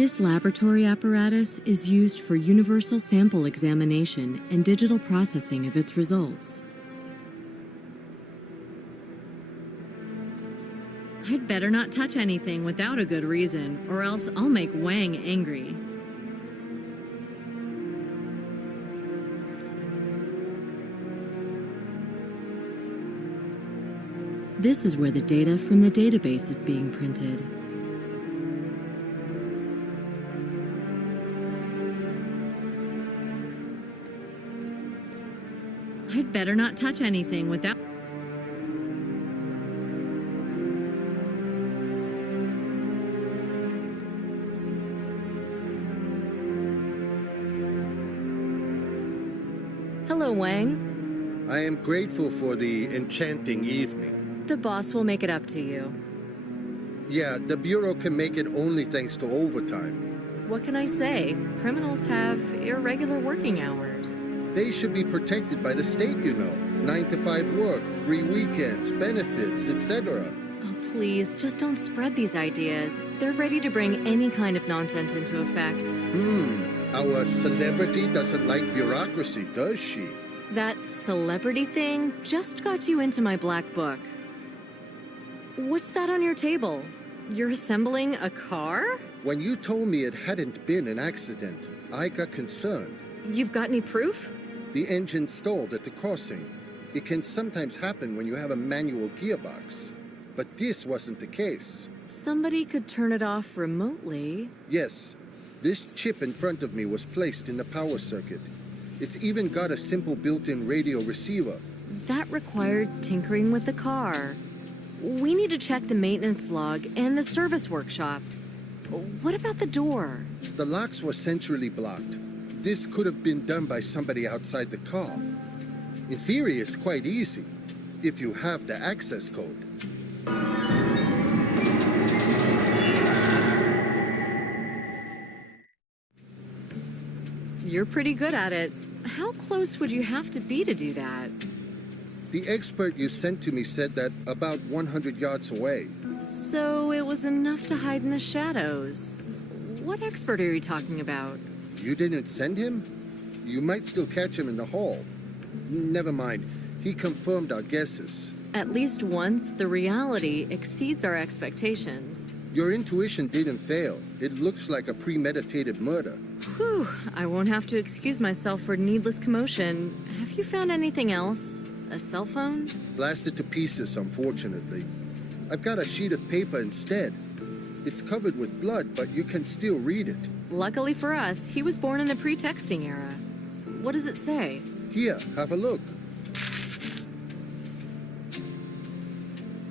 This laboratory apparatus is used for universal sample examination and digital processing of its results. I'd better not touch anything without a good reason, or else I'll make Wang angry. This is where the data from the database is being printed. I'd better not touch anything without... Hello, Wang. I am grateful for the enchanting evening. The boss will make it up to you. Yeah, the Bureau can make it only thanks to overtime. What can I say? Criminals have irregular working hours. They should be protected by the state, you know. 9-to-5 work, free weekends, benefits, etc. Oh, please, just don't spread these ideas. They're ready to bring any kind of nonsense into effect. Our celebrity doesn't like bureaucracy, does she? That celebrity thing just got you into my black book. What's that on your table? You're assembling a car? When you told me it hadn't been an accident, I got concerned. You've got any proof? The engine stalled at the crossing. It can sometimes happen when you have a manual gearbox. But this wasn't the case. Somebody could turn it off remotely. Yes, this chip in front of me was placed in the power circuit. It's even got a simple built-in radio receiver. That required tinkering with the car. We need to check the maintenance log and the service workshop. What about the door? The locks were centrally blocked. This could have been done by somebody outside the car. In theory, it's quite easy, if you have the access code. You're pretty good at it. How close would you have to be to do that? The expert you sent to me said that about 100 yards away. So it was enough to hide in the shadows. What expert are you talking about? You didn't send him? You might still catch him in the hall. Never mind. He confirmed our guesses. At least once, the reality exceeds our expectations. Your intuition didn't fail. It looks like a premeditated murder. Whew, I won't have to excuse myself for needless commotion. Have you found anything else? A cell phone? Blasted to pieces, unfortunately. I've got a sheet of paper instead. It's covered with blood, but you can still read it. Luckily for us, he was born in the pre-texting era. What does it say? Here, have a look.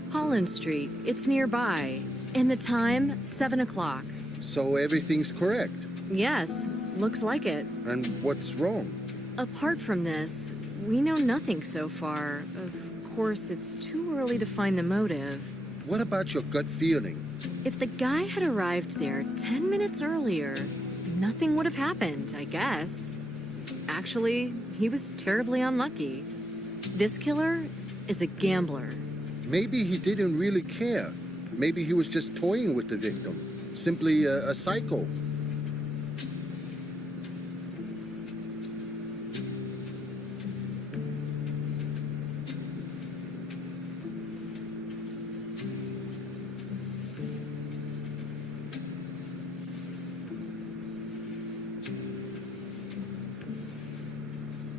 Holland Street. It's nearby. And the time, 7 o'clock. So everything's correct. Yes, looks like it. And what's wrong? Apart from this, we know nothing so far. Of course, it's too early to find the motive. What about your gut feeling? If the guy had arrived there 10 minutes earlier, nothing would have happened, I guess. Actually, he was terribly unlucky. This killer is a gambler. Maybe he didn't really care. Maybe he was just toying with the victim. Simply a psycho.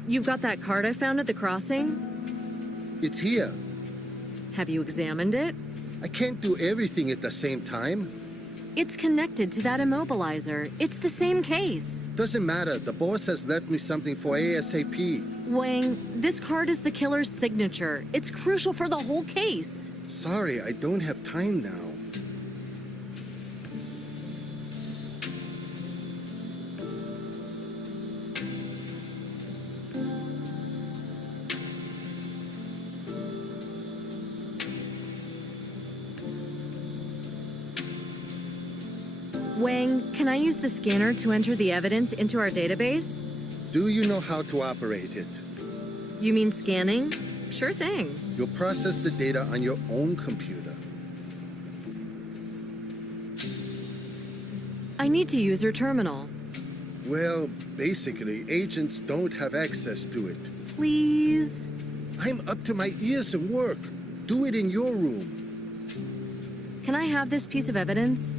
You've got that card I found at the crossing? It's here. Have you examined it? I can't do everything at the same time. It's connected to that immobilizer. It's the same case. Doesn't matter. The boss has left me something for ASAP. Wang, this card is the killer's signature. It's crucial for the whole case. Sorry, I don't have time now. Wang, can I use the scanner to enter the evidence into our database? Do you know how to operate it? You mean scanning? Sure thing. You'll process the data on your own computer. I need to use your terminal. Well, basically, agents don't have access to it. Please? I'm up to my ears in work. Do it in your room. Can I have this piece of evidence?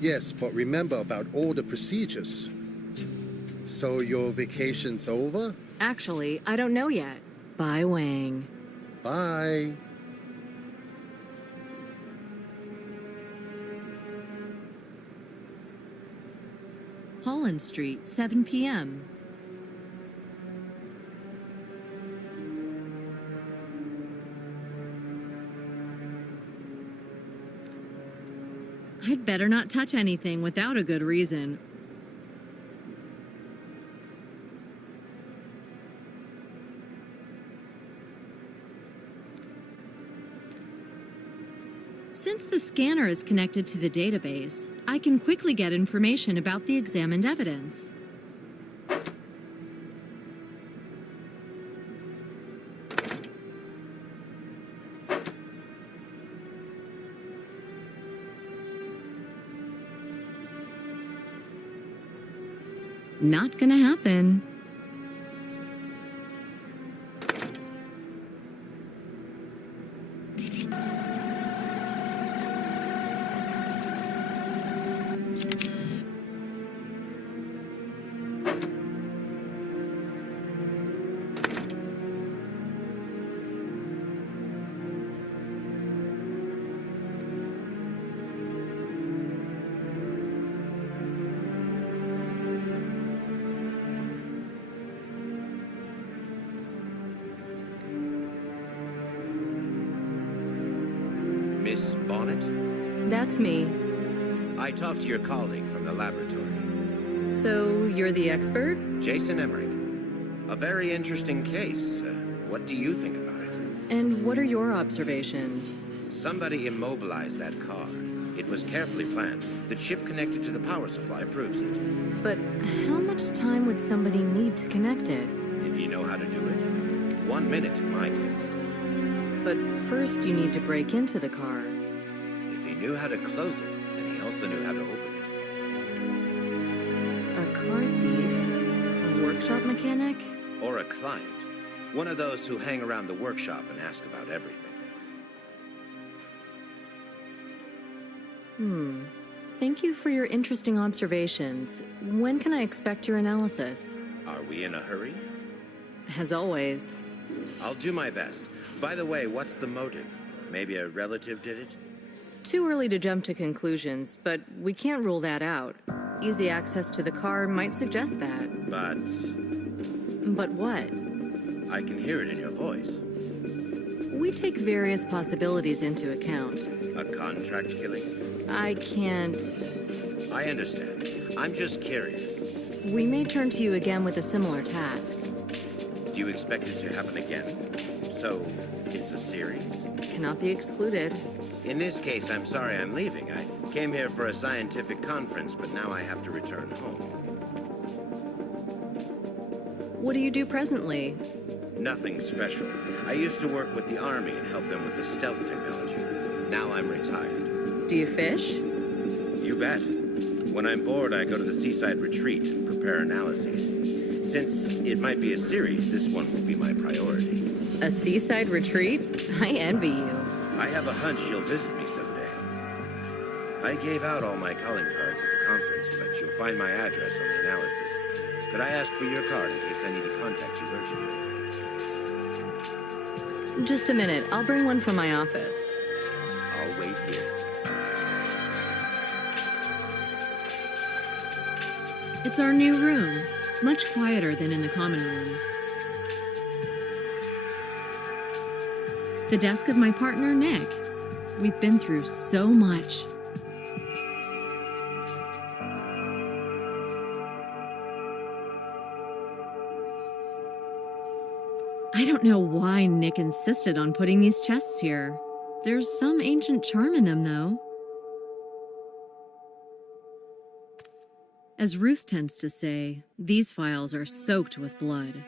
Yes, but remember about all the procedures. So your vacation's over? Actually, I don't know yet. Bye, Wang. Bye. Holland Street, 7 p.m. I'd better not touch anything without a good reason. Since the scanner is connected to the database, I can quickly get information about the examined evidence. Not gonna happen. Miss Bonnet? That's me. I talked to your colleague from the laboratory, So, you're the expert? Jason Emmerich. A very interesting case. What do you think about it? And what are your observations? Somebody immobilized that car. It was carefully planned. The chip connected to the power supply proves it. But how much time would somebody need to connect it? If you know how to do it. 1 minute in my case. But first you need to break into the car. If he knew how to close it, then he also knew how to open it. A car thief? A workshop mechanic? Or a client. One of those who hang around the workshop and ask about everything. Thank you for your interesting observations. When can I expect your analysis? Are we in a hurry? As always. I'll do my best. By the way, what's the motive? Maybe a relative did it? Too early to jump to conclusions, but we can't rule that out. Easy access to the car might suggest that. But But what? I can hear it in your voice. We take various possibilities into account. A contract killing? I can't... I understand. I'm just curious. We may turn to you again with a similar task. Do you expect it to happen again? So, it's a series? Cannot be excluded. In this case, I'm sorry I'm leaving. I came here for a scientific conference, but now I have to return home. What do you do presently? Nothing special. I used to work with the Army and help them with the stealth technology. Now I'm retired. Do you fish? You bet. When I'm bored, I go to the seaside retreat and prepare analyses. Since it might be a series, this one will be my priority. A seaside retreat? I envy you. I have a hunch you'll visit me someday. I gave out all my calling cards at the conference, but you'll find my address on the analysis. Could I ask for your card in case I need to contact you urgently? Just a minute. I'll bring one from my office. I'll wait here. It's our new room. Much quieter than in the common room. The desk of my partner, Nick. We've been through so much. I don't know why Nick insisted on putting these chests here. There's some ancient charm in them, though. As Ruth tends to say, these files are soaked with blood.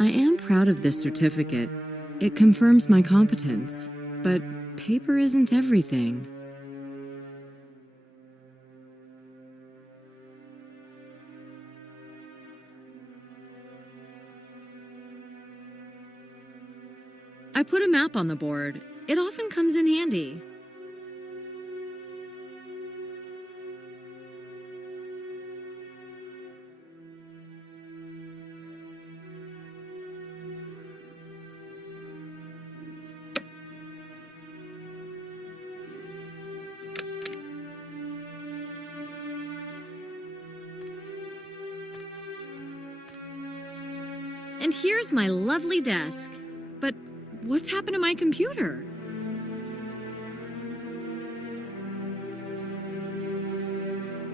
I am proud of this certificate. It confirms my competence, but paper isn't everything. I put a map on the board. It often comes in handy. And here's my lovely desk. But what's happened to my computer?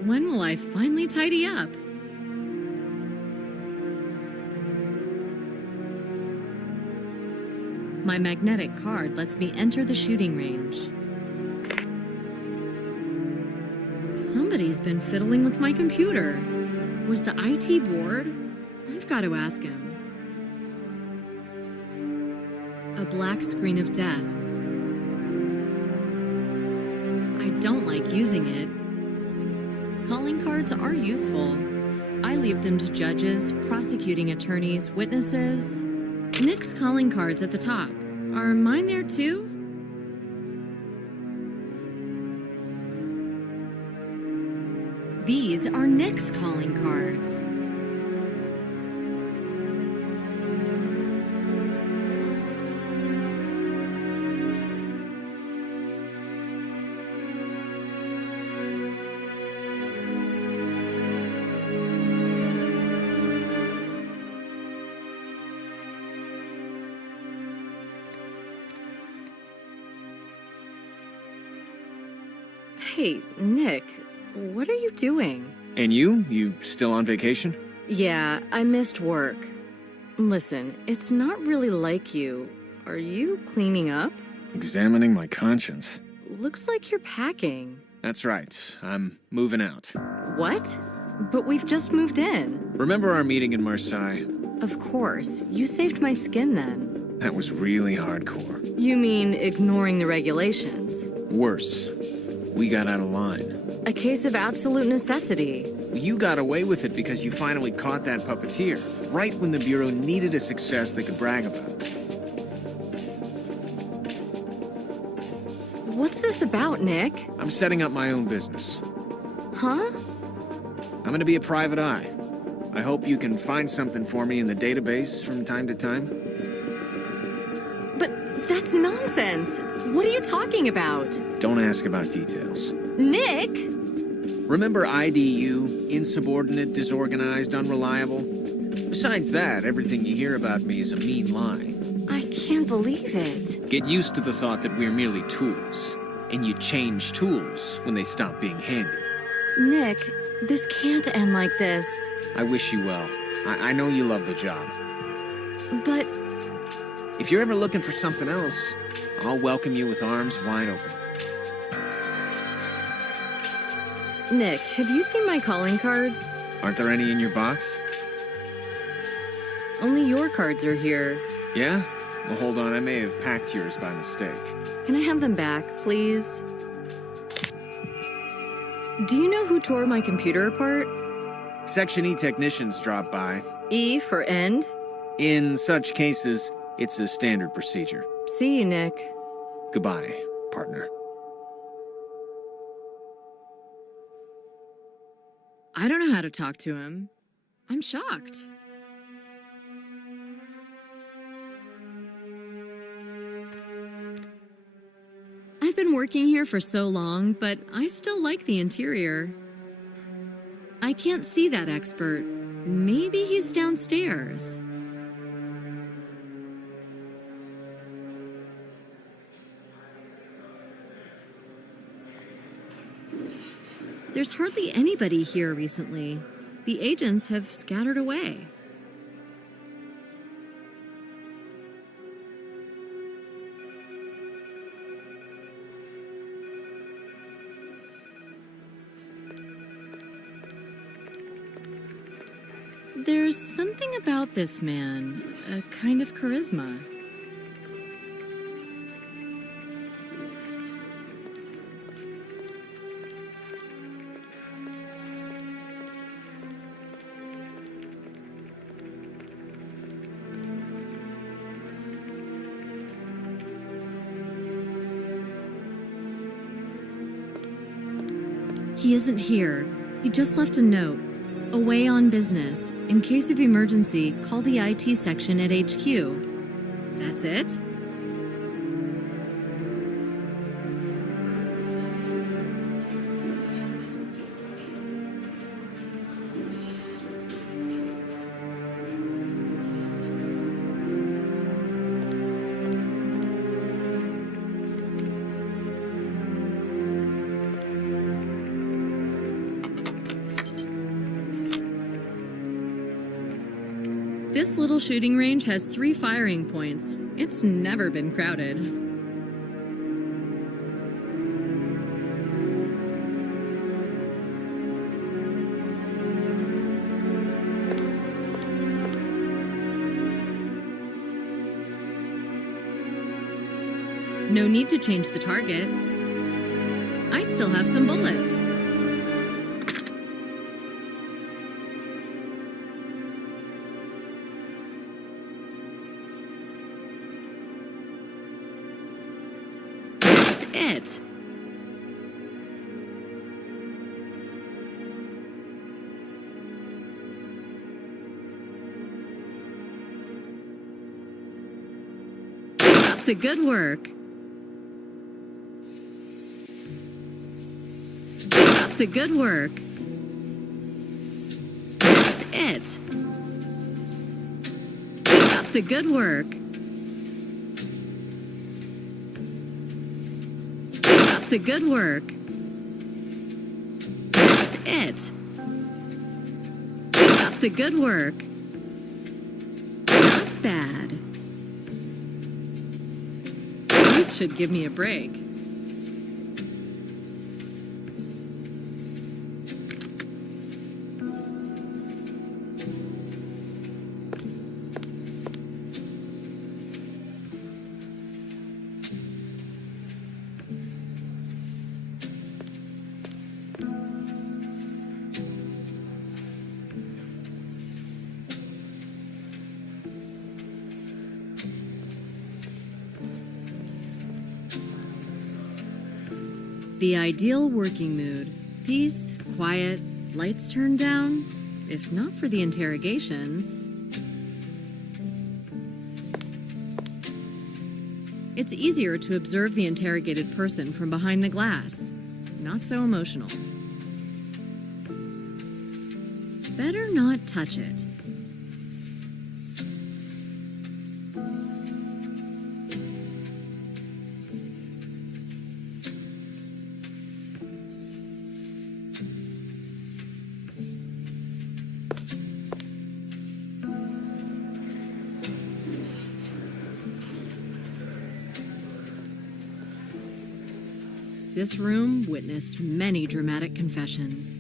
When will I finally tidy up? My magnetic card lets me enter the shooting range. Somebody's been fiddling with my computer. Was the IT bored? I've got to ask him. A black screen of death. I don't like using it. Calling cards are useful. I leave them to judges, prosecuting attorneys, witnesses. Nick's calling cards at the top. Are mine there too? These are Nick's calling cards. Hey, Nick, what are you doing? And you? You still on vacation? Yeah, I missed work. Listen, it's not really like you. Are you cleaning up? Examining my conscience. Looks like you're packing. That's right. I'm moving out. What? But we've just moved in. Remember our meeting in Marseille? Of course. You saved my skin then. That was really hardcore. You mean ignoring the regulations? Worse. We got out of line. A case of absolute necessity. You got away with it because you finally caught that puppeteer, right when the Bureau needed a success they could brag about. What's this about, Nick? I'm setting up my own business. Huh? I'm gonna be a private eye. I hope you can find something for me in the database from time to time. But that's nonsense. What are you talking about? Don't ask about details. Nick! Remember IDU? Insubordinate, disorganized, unreliable? Besides that, everything you hear about me is a mean lie. I can't believe it. Get used to the thought that we're merely tools. And you change tools when they stop being handy. Nick, this can't end like this. I wish you well. I know you love the job. But If you're ever looking for something else, I'll welcome you with arms wide open. Nick, have you seen my calling cards? Aren't there any in your box? Only your cards are here. Yeah? Well, hold on, I may have packed yours by mistake. Can I have them back, please? Do you know who tore my computer apart? Section E technicians drop by. E for end? In such cases, it's a standard procedure. See you, Nick. Goodbye, partner. I don't know how to talk to him. I'm shocked. I've been working here for so long, but I still like the interior. I can't see that expert. Maybe he's downstairs. There's hardly anybody here recently. The agents have scattered away. There's something about this man, a kind of charisma. He isn't here. He just left a note. Away on business. In case of emergency, call the IT section at HQ. That's it? This little shooting range has 3 firing points. It's never been crowded. No need to change the target. I still have some bullets. It. The good work. The good work. That's it. The good work. The good work. That's it. The good work. Not bad. Youth should give me a break. The ideal working mood. Peace, quiet, lights turned down, if not for the interrogations. It's easier to observe the interrogated person from behind the glass. Not so emotional. Better not touch it. This room witnessed many dramatic confessions.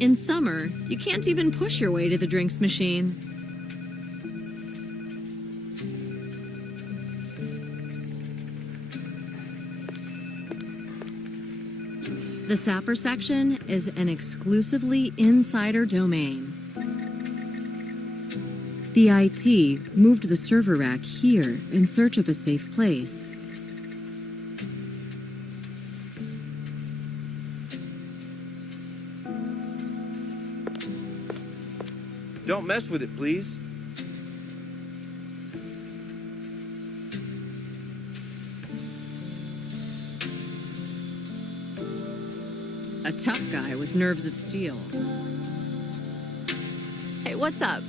In summer, you can't even push your way to the drinks machine. The Sapper section is an exclusively insider domain. The IT moved the server rack here in search of a safe place. Don't mess with it, please. A tough guy with nerves of steel. Hey, what's up?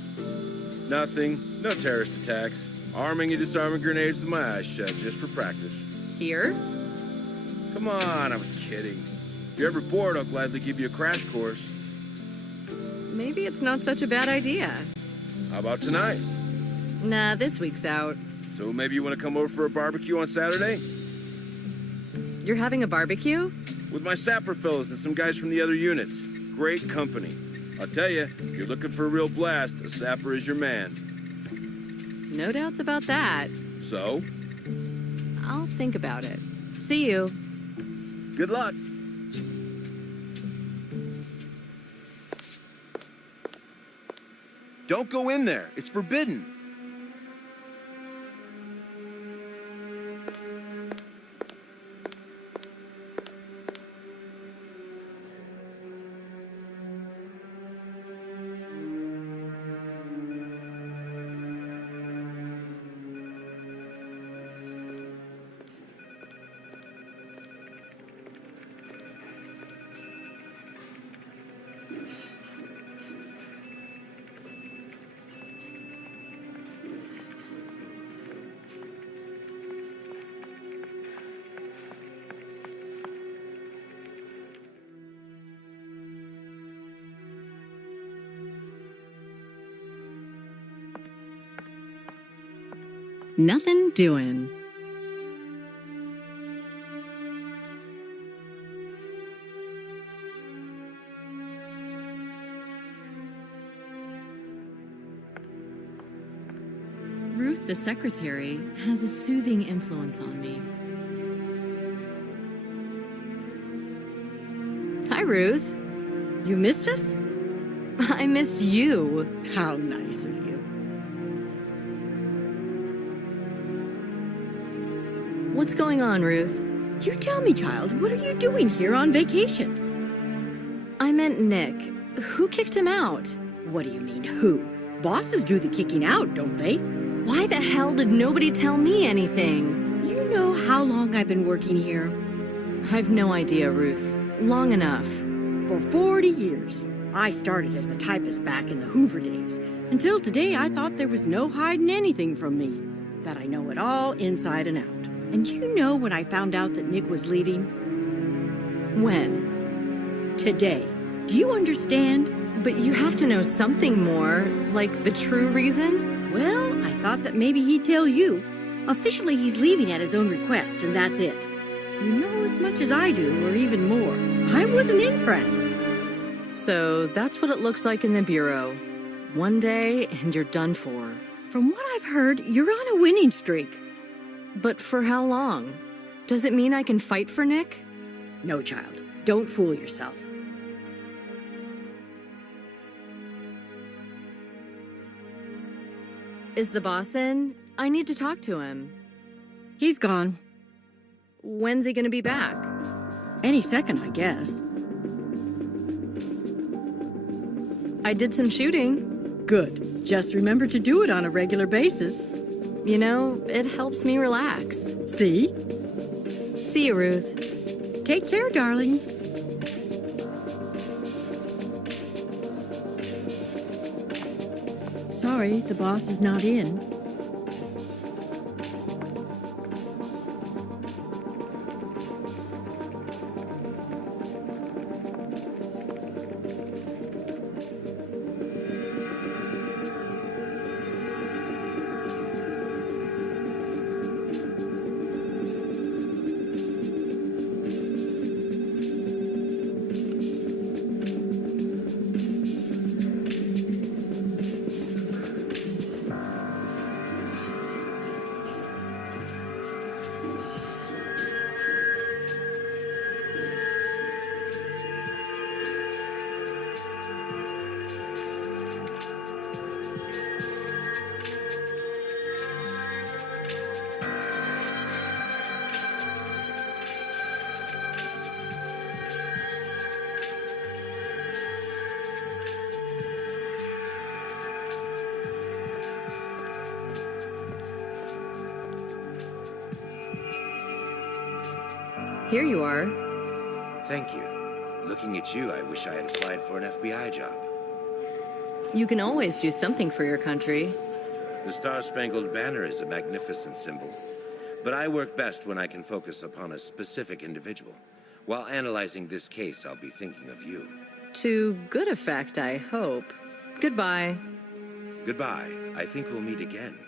Nothing. No terrorist attacks. Arming and disarming grenades with my eyes shut, just for practice. Here? Come on, I was kidding. If you're ever bored, I'll gladly give you a crash course. Maybe it's not such a bad idea. How about tonight? Nah, this week's out. So maybe you want to come over for a barbecue on Saturday? You're having a barbecue? With my sapper fellows and some guys from the other units. Great company. I'll tell you, if you're looking for a real blast, a sapper is your man. No doubts about that. So, I'll think about it. See you. good luck. Don't go in there. It's forbidden. Nothing doing. Ruth, the secretary, has a soothing influence on me. Hi, Ruth. You missed us? I missed you. How nice of you. What's going on, Ruth? You tell me, child, what are you doing here on vacation? I meant Nick. Who kicked him out? What do you mean, who? Bosses do the kicking out, don't they? Why the hell did nobody tell me anything? You know how long I've been working here? I've no idea, Ruth. Long enough. For 40 years. I started as a typist back in the Hoover days. Until today, I thought there was no hiding anything from me. That I know it all inside and out. And you know when I found out that Nick was leaving? When? Today. Do you understand? But you have to know something more, like the true reason? Well, I thought that maybe he'd tell you. Officially, he's leaving at his own request, and that's it. You know as much as I do, or even more. I wasn't in France. So that's what it looks like in the Bureau. One day, and you're done for. From what I've heard, you're on a winning streak. But for how long? Does it mean I can fight for Nick? No, child. Don't fool yourself. Is the boss in? I need to talk to him. He's gone. When's he gonna be back? Any second, I guess. I did some shooting. Good. Just remember to do it on a regular basis. You know, it helps me relax. See? See you, Ruth. Take care, darling. Sorry, the boss is not in. Here you are. Thank you. Looking at you, I wish I had applied for an FBI job. You can always do something for your country. The Star-Spangled Banner is a magnificent symbol, but I work best when I can focus upon a specific individual. While analyzing this case, I'll be thinking of you. To good effect, I hope. Goodbye. Goodbye. I think we'll meet again.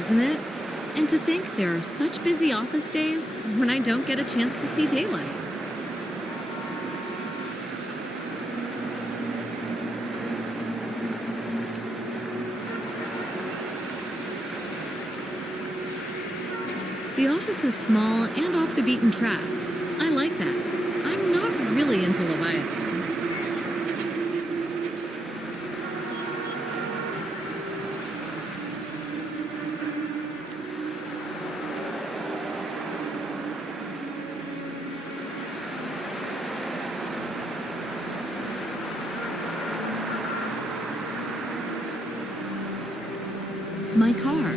isn't it? And to think there are such busy office days when I don't get a chance to see daylight. The office is small and off the beaten track. I like that. I'm not really into Leviathans. My car.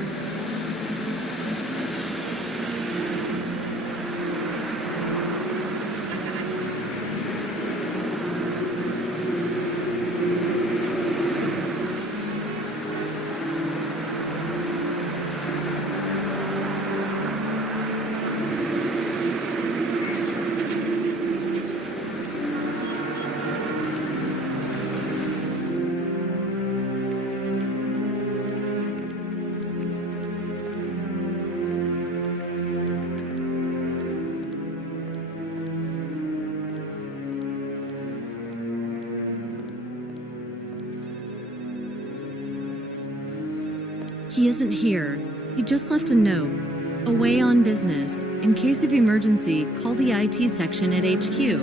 He isn't here. He just left a note. Away on business. In case of emergency, call the IT section at HQ.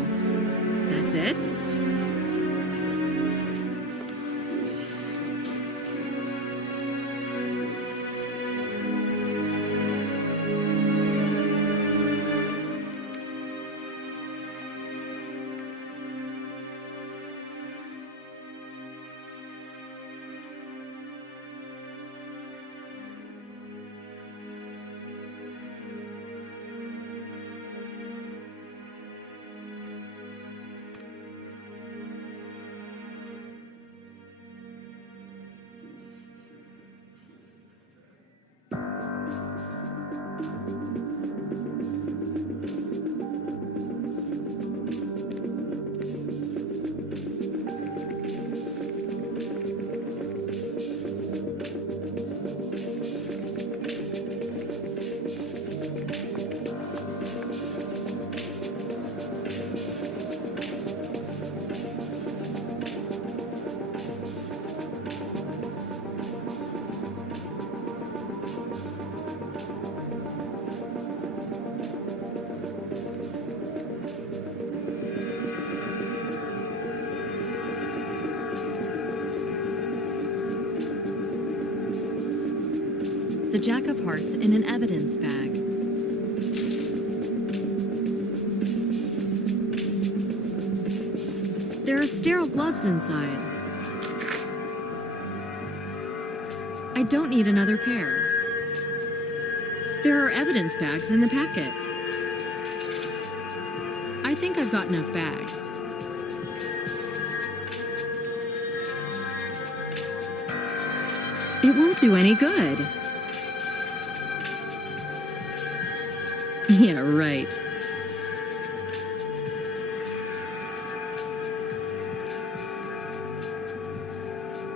That's it? The Jack of Hearts in an evidence bag. There are sterile gloves inside. I don't need another pair. There are evidence bags in the packet. I think I've got enough bags. It won't do any good. Yeah, right.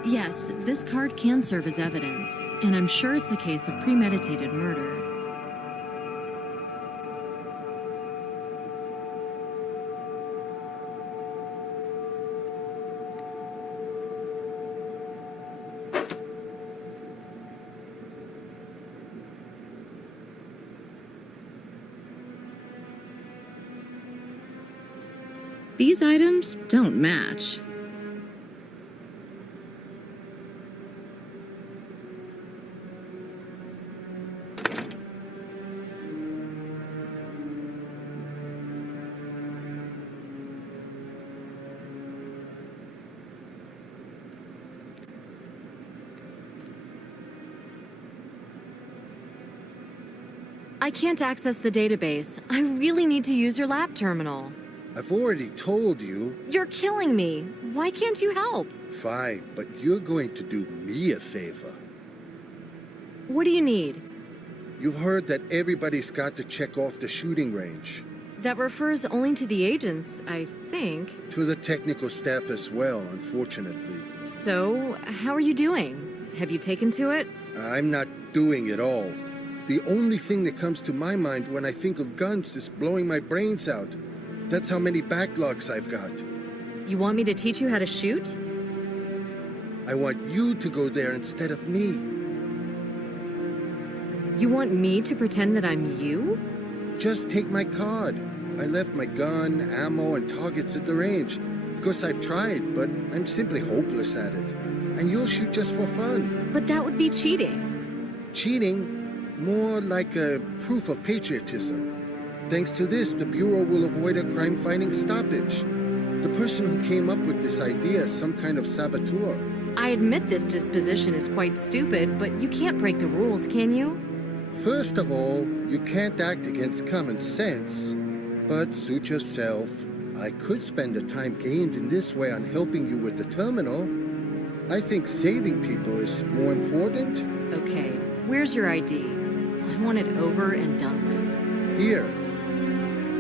Yes, this card can serve as evidence, and I'm sure it's a case of premeditated murder. These items don't match. I can't access the database. I really need to use your lab terminal. I've already told you. You're killing me. Why can't you help? Fine, but you're going to do me a favor. What do you need? You've heard that everybody's got to check off the shooting range. That refers only to the agents, I think. To the technical staff as well, unfortunately. So, how are you doing? Have you taken to it? I'm not doing it all. The only thing that comes to my mind when I think of guns is blowing my brains out. That's how many backlogs I've got. You want me to teach you how to shoot? I want you to go there instead of me. You want me to pretend that I'm you? Just take my card. I left my gun, ammo, and targets at the range. Because I've tried, but I'm simply hopeless at it. And you'll shoot just for fun. But that would be cheating. Cheating? More like a proof of patriotism. Thanks to this, the Bureau will avoid a crime-fighting stoppage. The person who came up with this idea is some kind of saboteur. I admit this disposition is quite stupid, but you can't break the rules, can you? First of all, you can't act against common sense. But suit yourself. I could spend the time gained in this way on helping you with the terminal. I think saving people is more important. Okay, where's your ID? I want it over and done with. Here.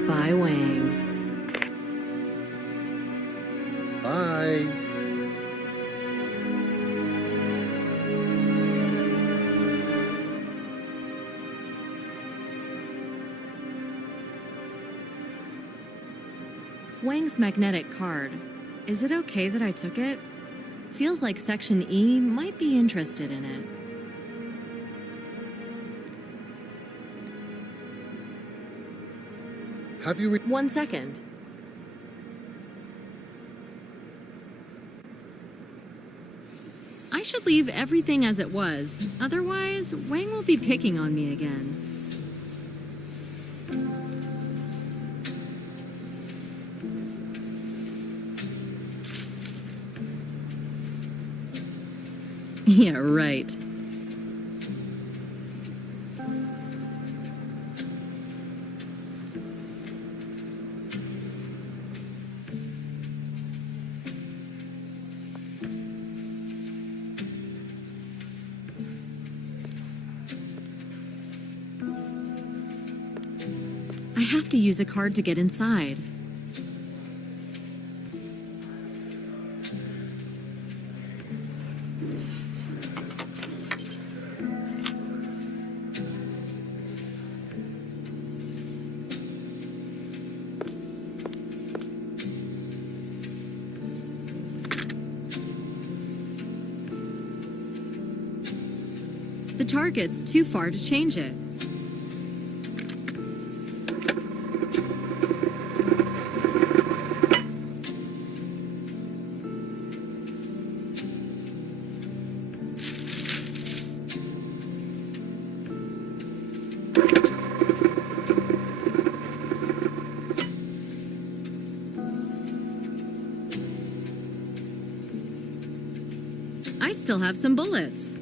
Bye, Wang. Bye. Wang's magnetic card. Is it okay that I took it? Feels like Section E might be interested in it. Have you 1 second. I should leave everything as it was. Otherwise, Wang will be picking on me again. Yeah, right. I have to use a card to get inside. The target's too far to change it. I still have some bullets.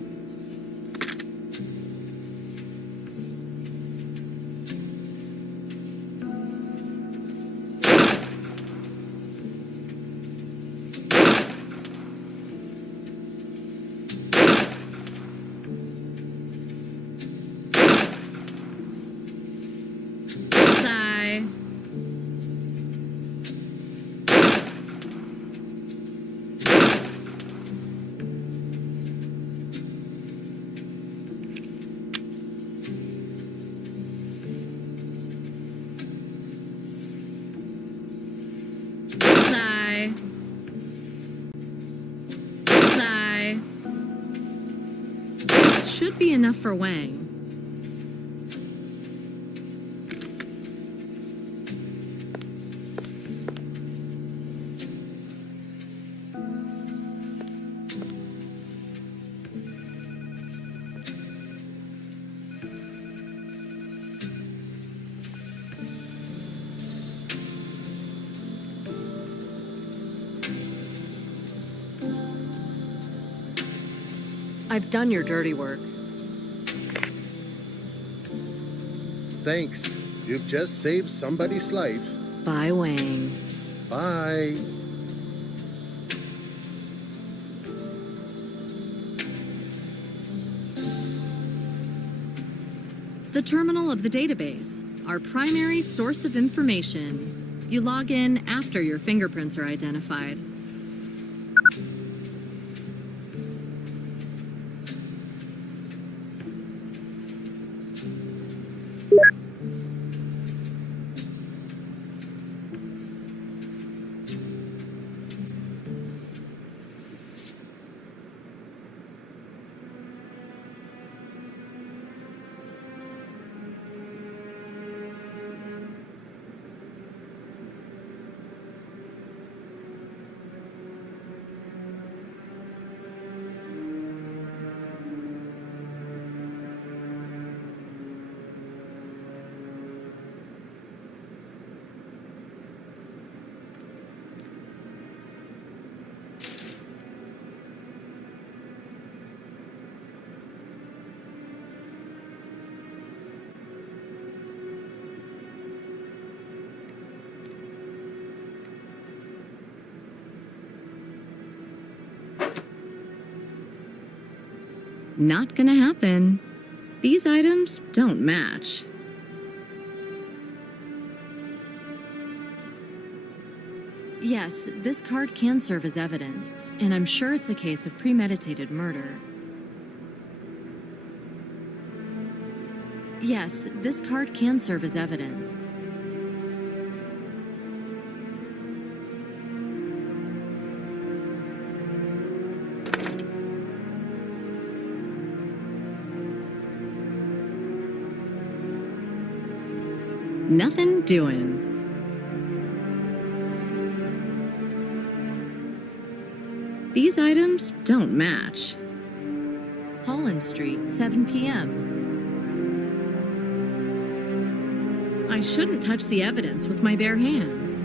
Sigh. Sigh. Sigh. This should be enough for Wang. I've done your dirty work. Thanks. You've just saved somebody's life. Bye, Wang. Bye. The terminal of the database, our primary source of information. You log in after your fingerprints are identified. Not gonna happen. These items don't match. Yes, this card can serve as evidence, and I'm sure it's a case of premeditated murder. Yes, this card can serve as evidence. Nothing doing. These items don't match. Holland Street, 7 p.m. I shouldn't touch the evidence with my bare hands.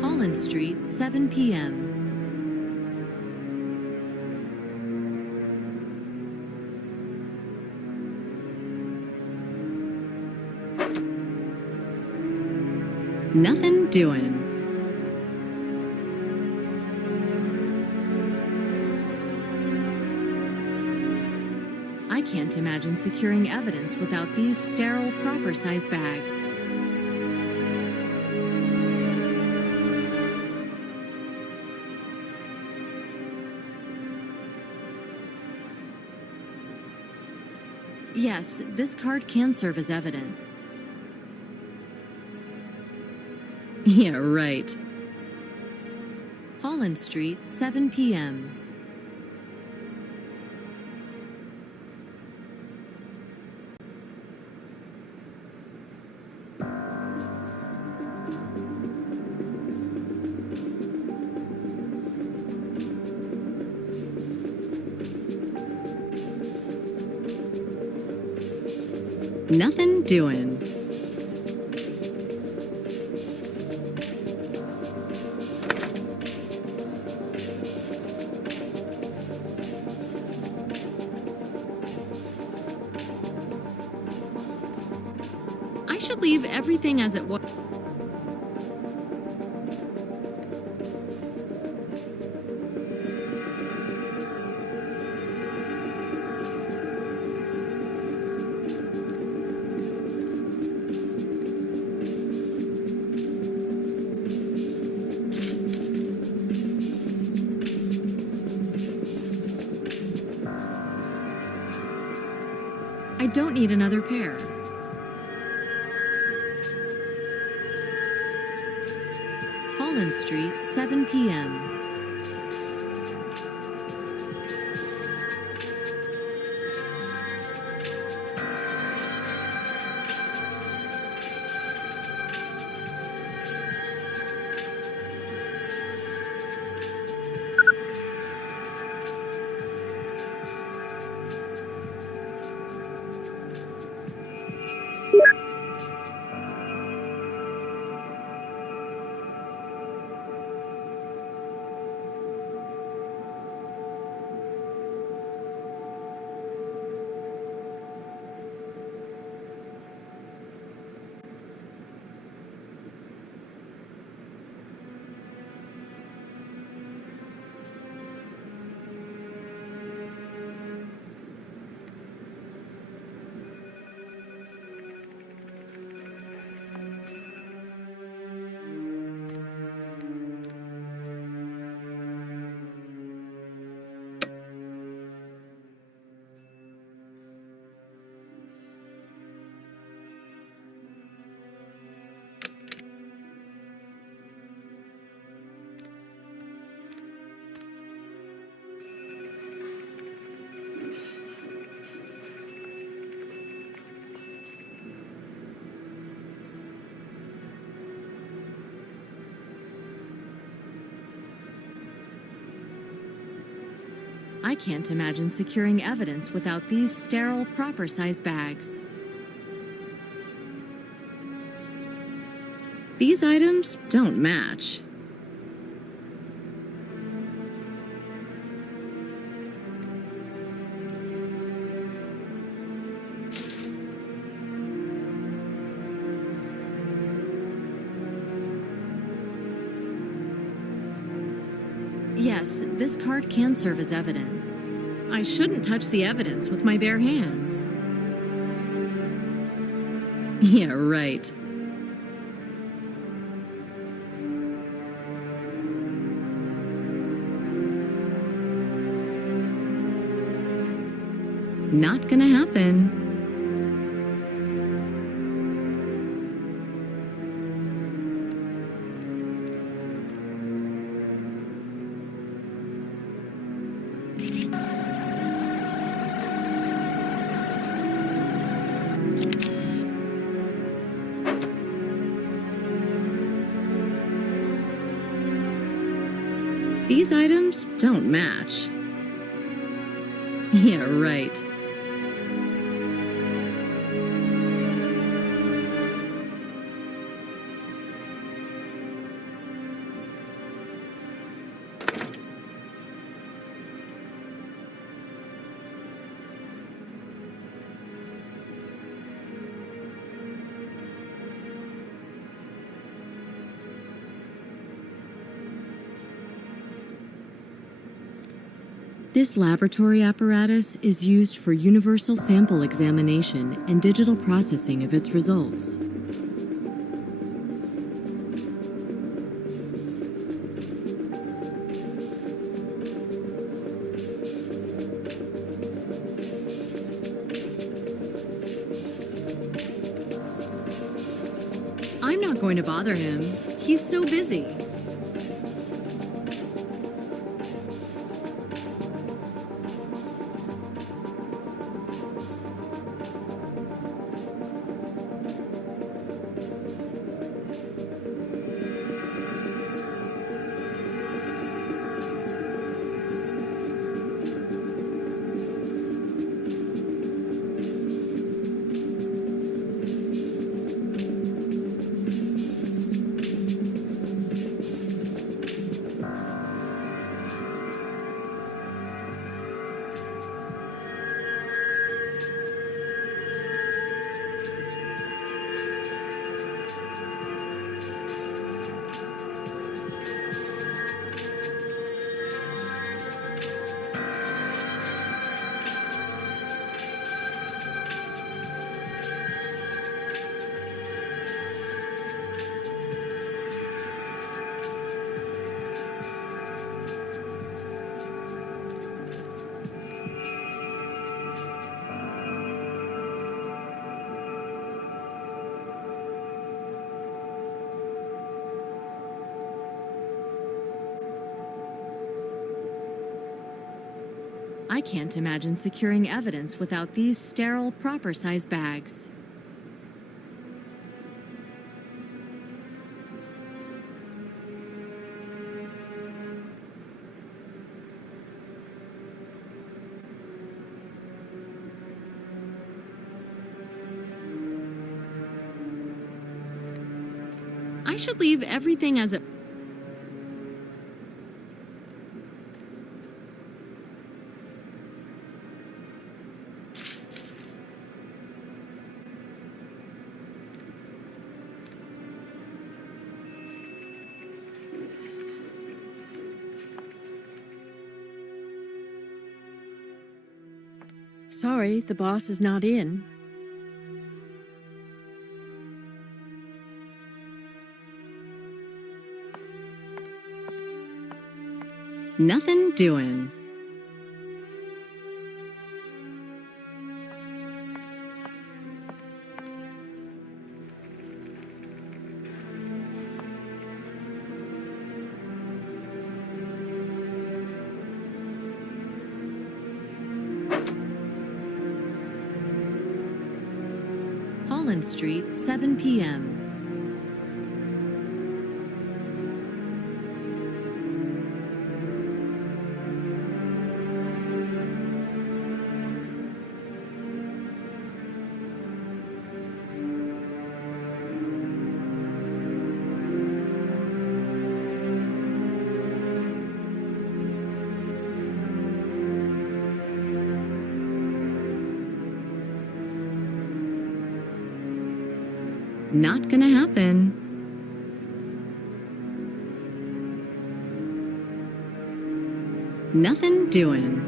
Holland Street, 7 p.m. Nothing doing. I can't imagine securing evidence without these sterile, proper-size bags. Yes, this card can serve as evidence. Yeah, right. Holland Street, 7 p.m. Nothing doing. I should leave everything as it was. I don't need another pair. Holland Street, 7 p.m. I can't imagine securing evidence without these sterile, proper-size bags. These items don't match. Yes, this card can serve as evidence. I shouldn't touch the evidence with my bare hands. Yeah, right. Not gonna happen. These items don't match. Yeah, right. This laboratory apparatus is used for universal sample examination and digital processing of its results. I'm not going to bother him. He's so busy. I can't imagine securing evidence without these sterile, proper-sized bags. I should leave everything as it. Sorry, the boss is not in. Nothing doing. Holland Street, 7 p.m. Not gonna happen. Nothing doing.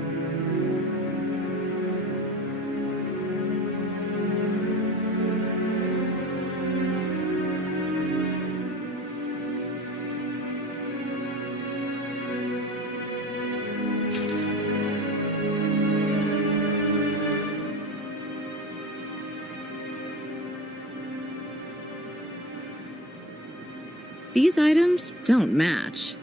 These items don't match.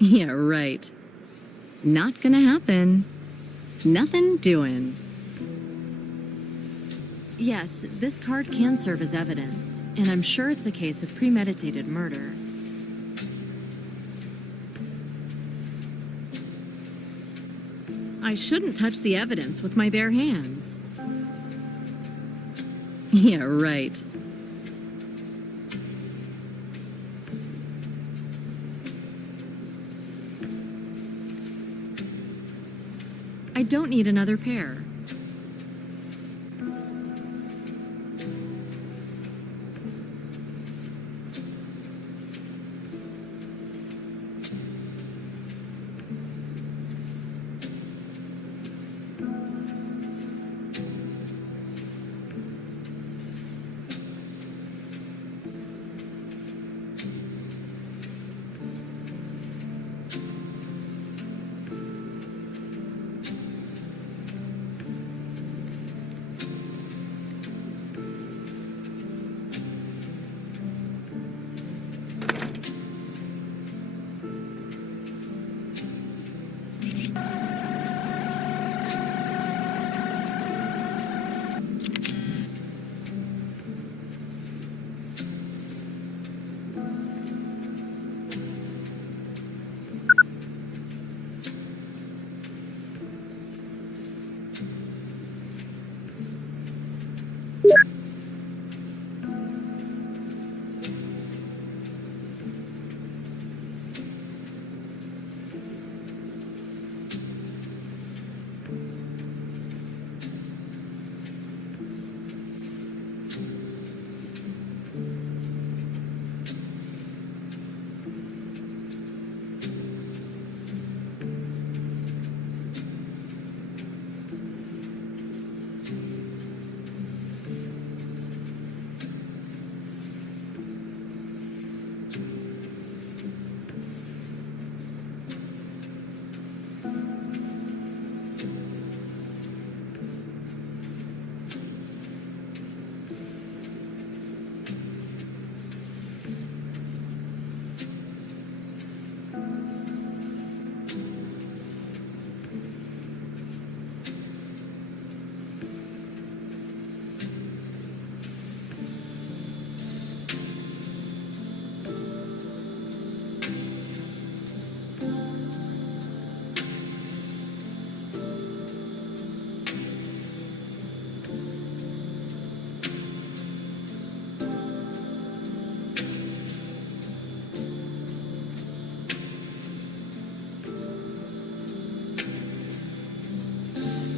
Yeah, right. Not gonna happen. Nothing doing. Yes, this card can serve as evidence, and I'm sure it's a case of premeditated murder. I shouldn't touch the evidence with my bare hands. Yeah, right. I don't need another pair.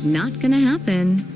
Not gonna happen.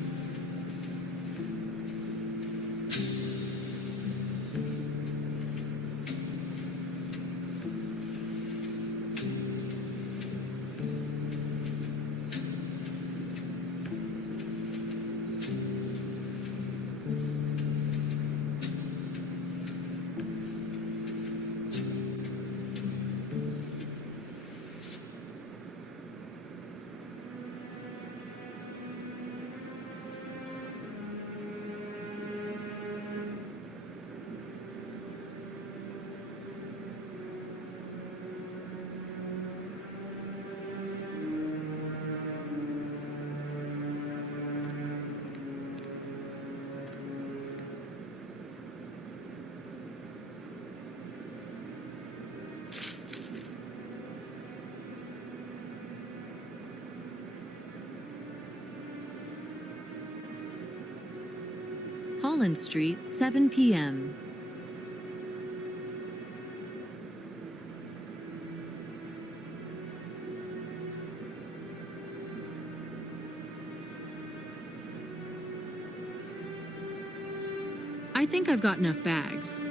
Holland Street, 7 p.m. think I've got enough bags.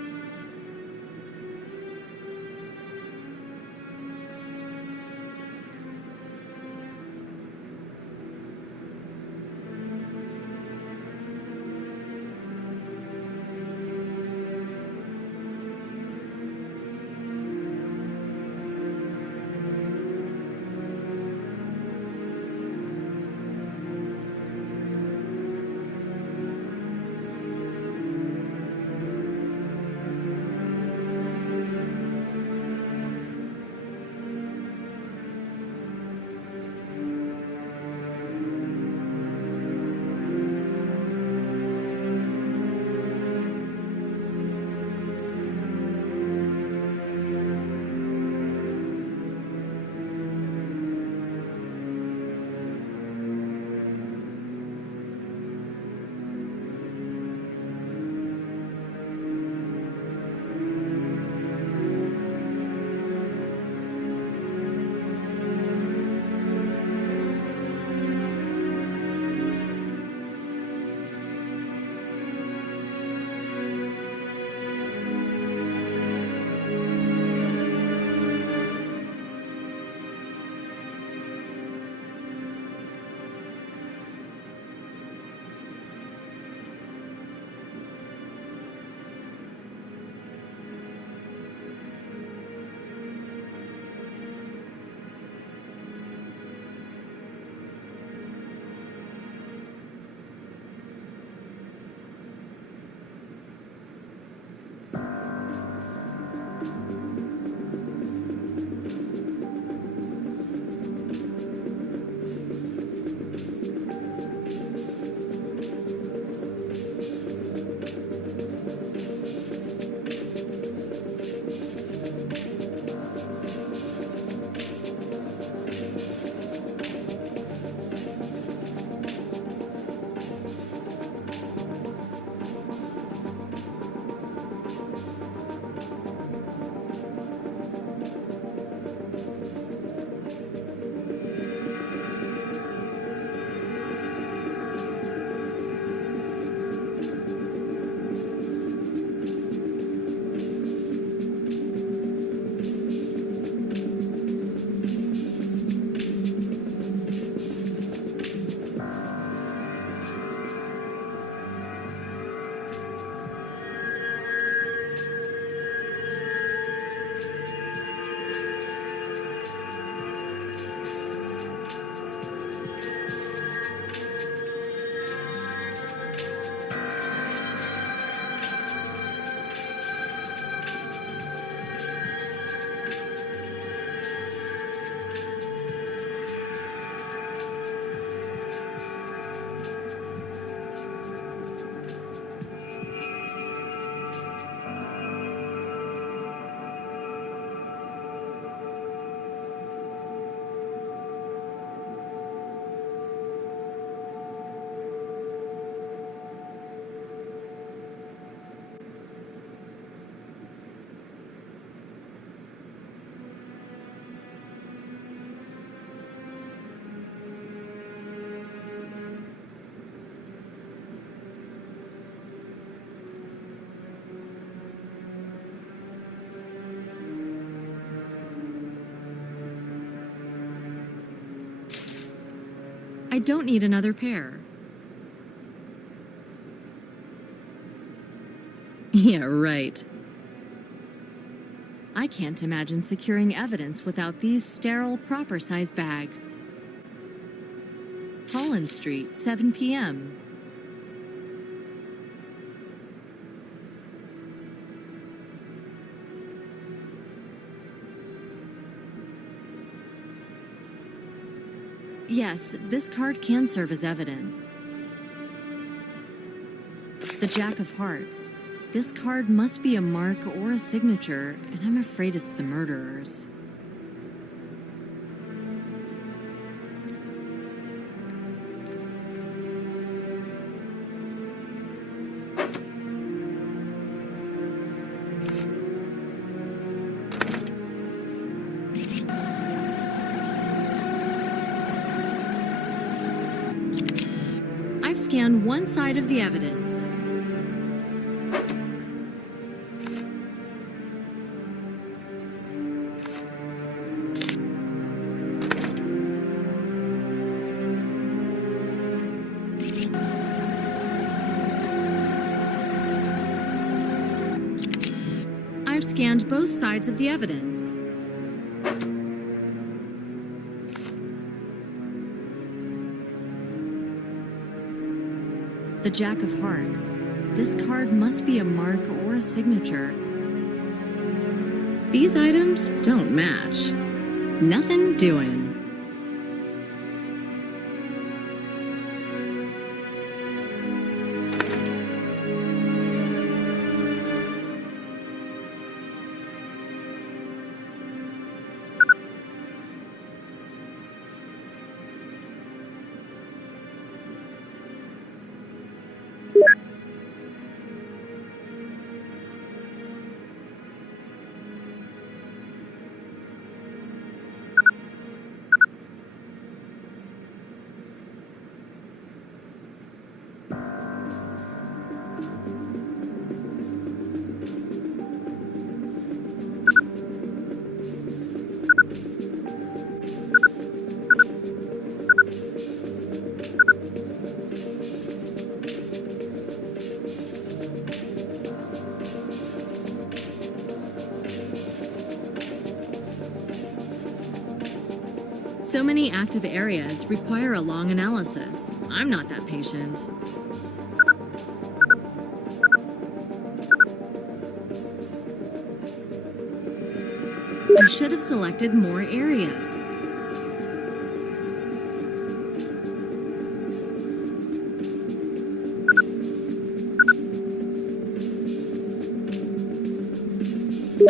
I don't need another pair. Yeah, right. I can't imagine securing evidence without these sterile, proper-sized bags. Holland Street, 7 p.m. Yes, this card can serve as evidence. The Jack of Hearts. This card must be a mark or a signature, and I'm afraid it's the murderer's. I've scanned one side of the evidence. I've scanned both sides of the evidence. The Jack of Hearts. This card must be a mark or a signature. These items don't match. Nothing doing. So many active areas require a long analysis. I'm not that patient. I should have selected more areas.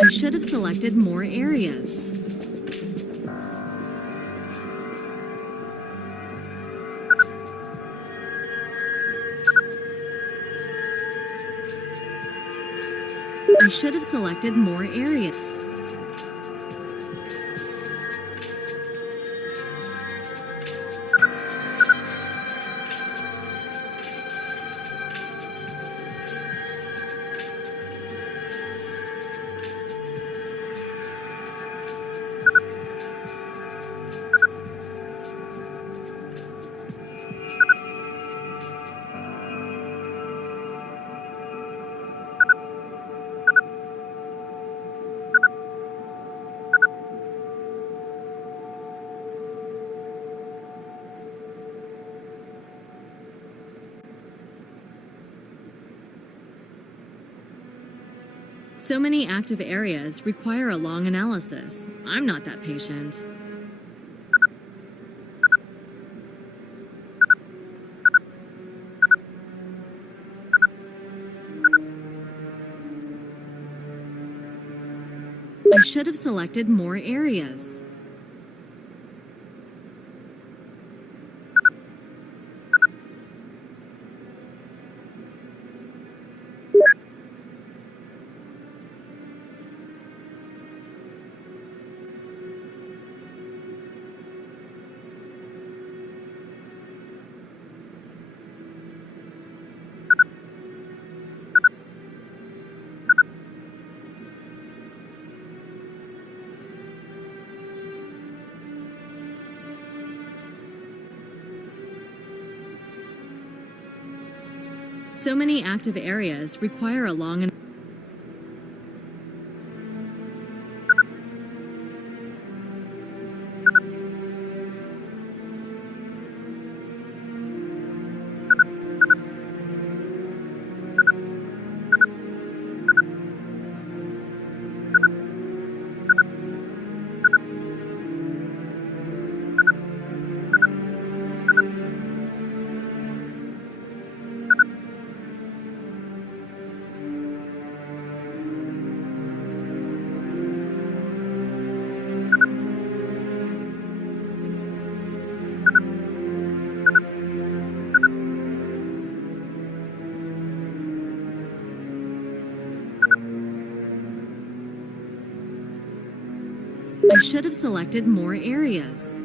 I should have selected more areas. I should have selected more areas. So many active areas require a long analysis. I'm not that patient. I should have selected more areas. So many active areas require a long I should have selected more areas.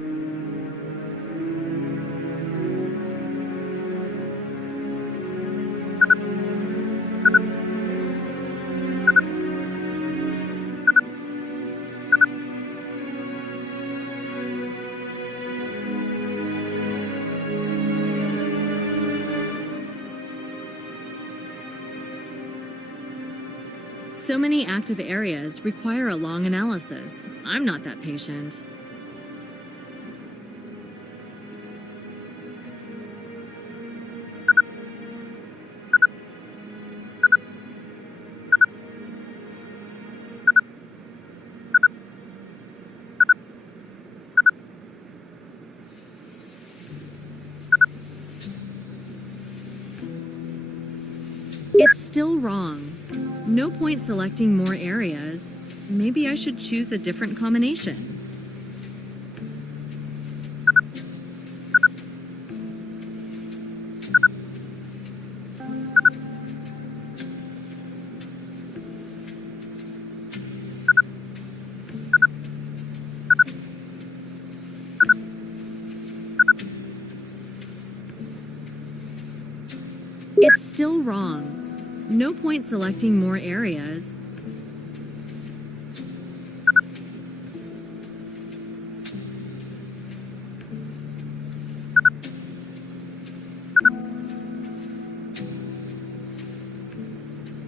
So many active areas require a long analysis. I'm not that patient. It's still wrong. No point selecting more areas. Maybe I should choose a different combination. It's still wrong. No point selecting more areas.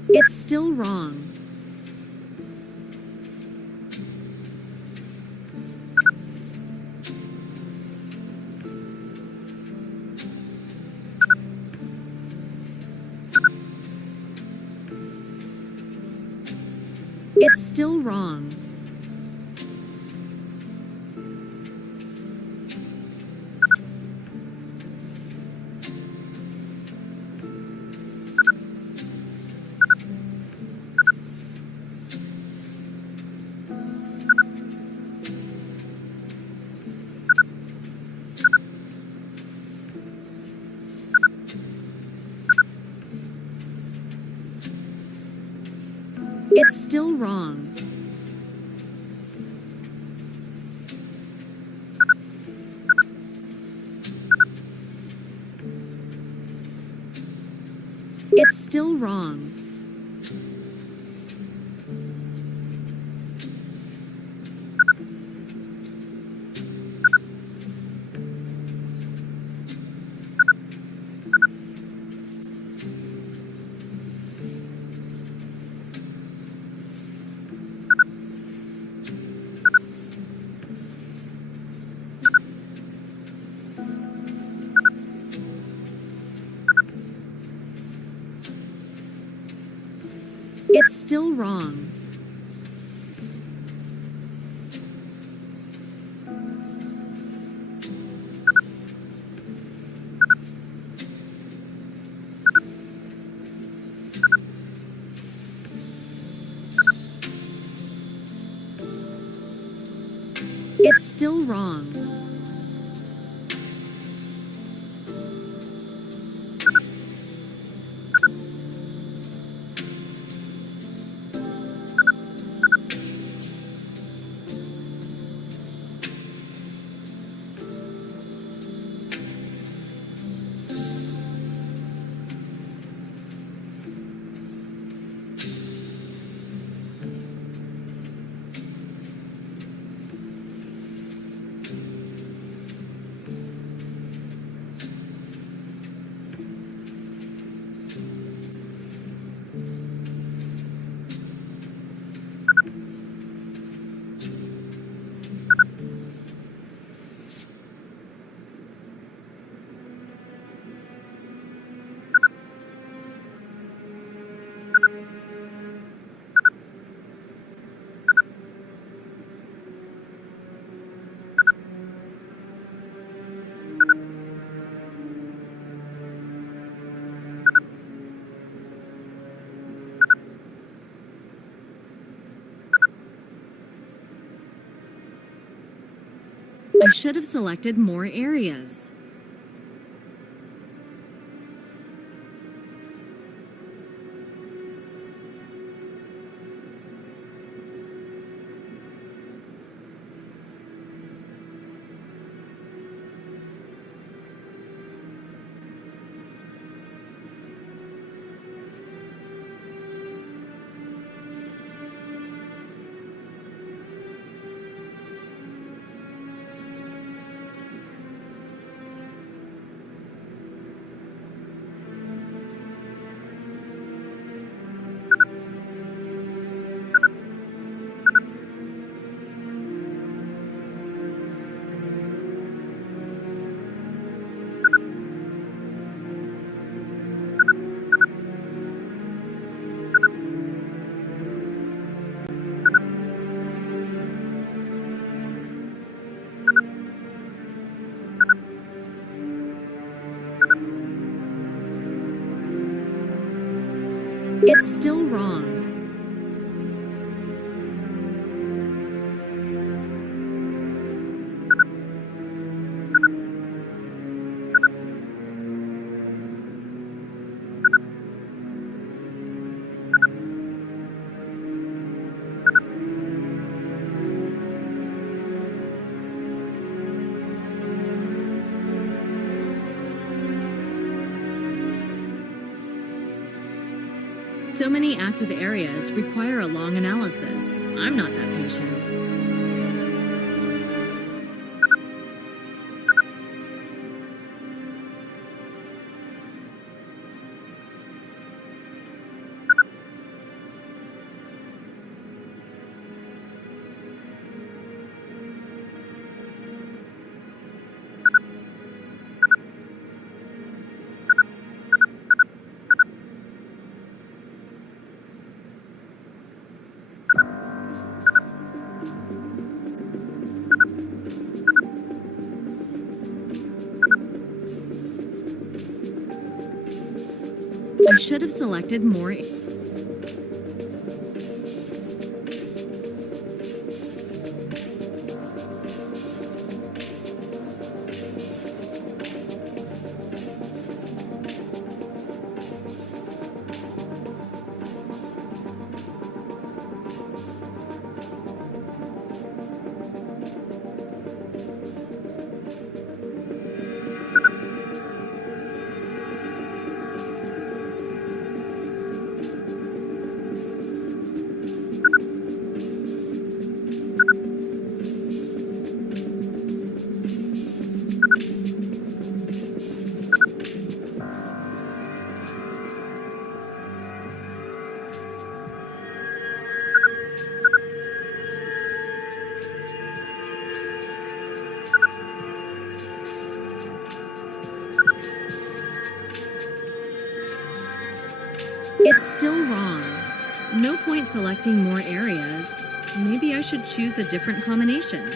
It's still wrong. It's still wrong. It's still wrong. It's still wrong. It's still wrong. It's still wrong. I should have selected more areas. It's still wrong. So many active areas require a long analysis. I'm not that patient. I should have selected more. It's still wrong. No point selecting more areas. Maybe I should choose a different combination.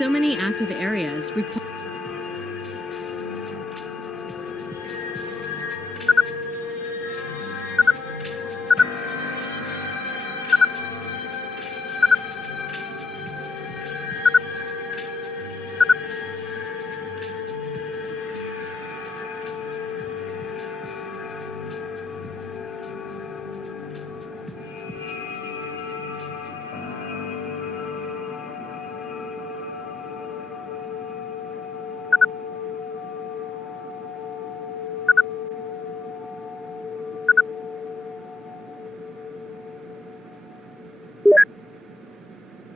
So many active areas require.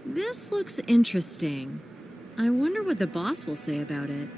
This looks interesting. I wonder what the boss will say about it.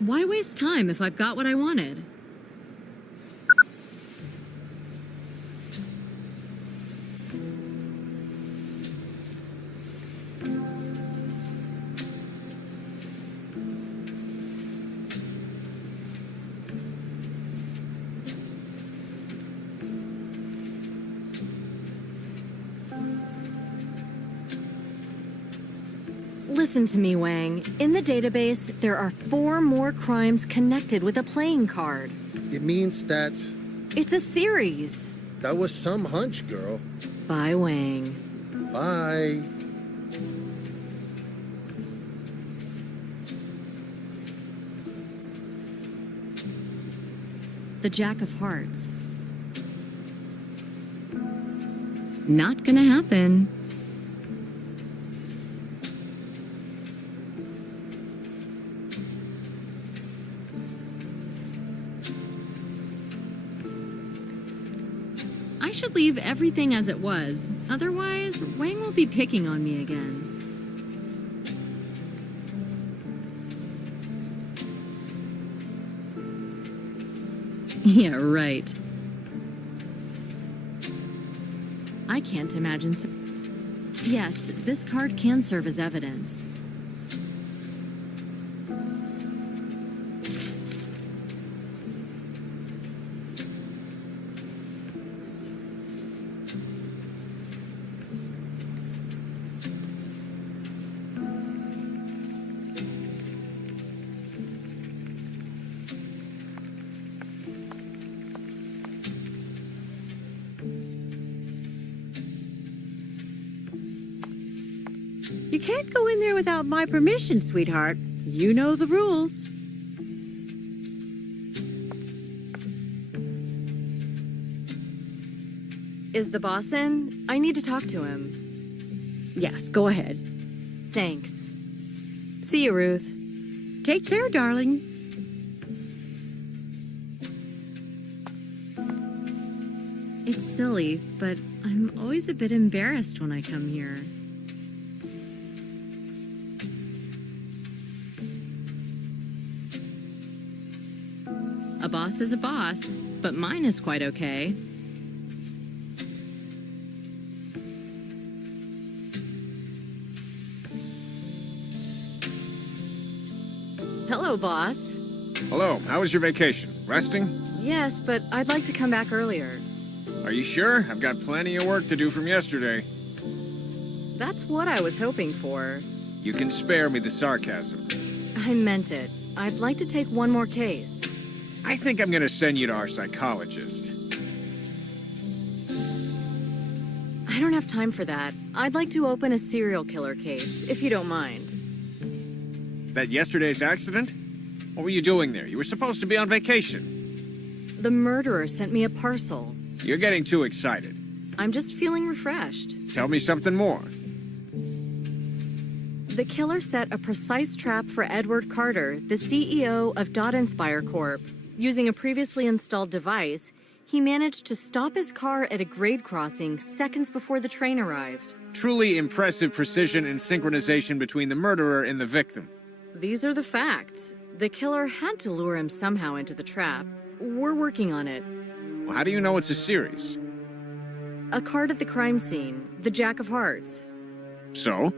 Why waste time if I've got what I wanted? Listen to me, Wang. In the database, there are 4 more crimes connected with a playing card. It means that It's a series. that was some hunch, girl. Bye, Wang. Bye. The Jack of Hearts. Not gonna happen. I should leave everything as it was. Otherwise, Wang will be picking on me again. Yeah, right. I can't imagine. Yes, this card can serve as evidence. can't go in there without my permission, sweetheart. You know the rules. Is the boss in? I need to talk to him. Yes, go ahead. Thanks. See you, Ruth. Take care, darling. It's silly, but I'm always a bit embarrassed when I come here. A boss is a boss, but mine is quite okay. Hello, boss. Hello, how was your vacation? Resting? Yes, but I'd like to come back earlier. Are you sure? I've got plenty of work to do from yesterday. That's what I was hoping for. You can spare me the sarcasm. I meant it. I'd like to take one more case. I think I'm gonna send you to our psychologist. I don't have time for that. I'd like to open a serial killer case, if you don't mind. That yesterday's accident? What were you doing there? You were supposed to be on vacation. The murderer sent me a parcel. You're getting too excited. I'm just feeling refreshed. Tell me something more. The killer set a precise trap for Edward Carter, the CEO of Inspire Corp. Using a previously installed device, he managed to stop his car at a grade crossing seconds before the train arrived. Truly impressive precision and synchronization between the murderer and the victim. These are the facts. The killer had to lure him somehow into the trap. We're working on it. Well, how do you know it's a series? A card at the crime scene, the Jack of Hearts. So?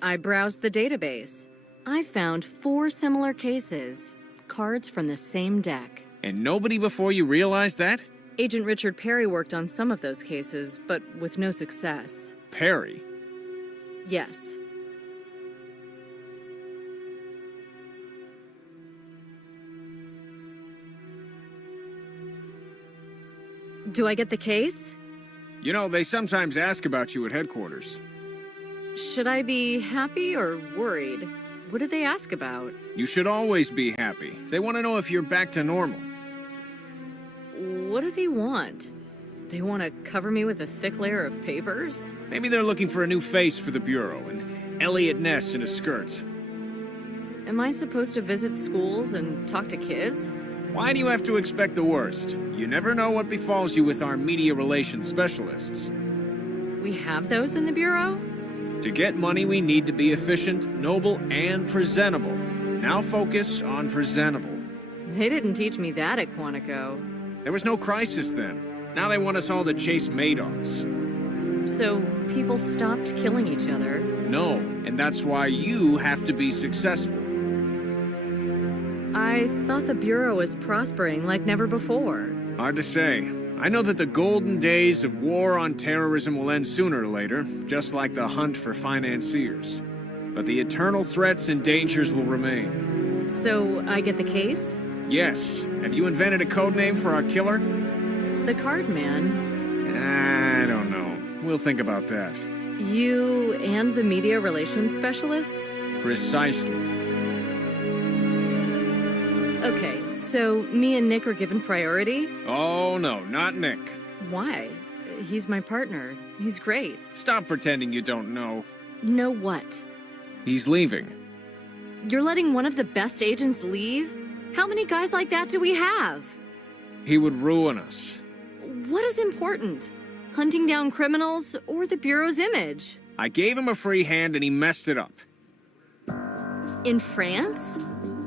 I browsed the database. I found 4 similar cases, cards from the same deck. And nobody before you realized that? Agent Richard Perry worked on some of those cases, but with no success. Perry? Yes. Do I get the case? You know, they sometimes ask about you at headquarters. Should I be happy or worried? What do they ask about? You should always be happy. They want to know if you're back to normal. What do they want? They want to cover me with a thick layer of papers? Maybe they're looking for a new face for the Bureau, and Elliot Ness in a skirt. Am I supposed to visit schools and talk to kids? Why do you have to expect the worst? You never know what befalls you with our media relations specialists. We have those in the Bureau? To get money, we need to be efficient, noble, and presentable. Now focus on presentable. They didn't teach me that at Quantico. There was no crisis then. Now they want us all to chase Madoffs. So people stopped killing each other? No, and that's why you have to be successful. I thought the Bureau was prospering like never before. Hard to say. I know that the golden days of war on terrorism will end sooner or later, just like the hunt for financiers. But the eternal threats and dangers will remain. So I get the case? Yes. Have you invented a code name for our killer? The Card Man. I don't know. We'll think about that. You and the media relations specialists? Precisely. Okay, so me and Nick are given priority? Oh, no, not Nick. Why? He's my partner. He's great. Stop pretending you don't know. Know what? He's leaving. You're letting one of the best agents leave? How many guys like that do we have? He would ruin us. What is important? Hunting down criminals or the Bureau's image? I gave him a free hand and he messed it up. In France?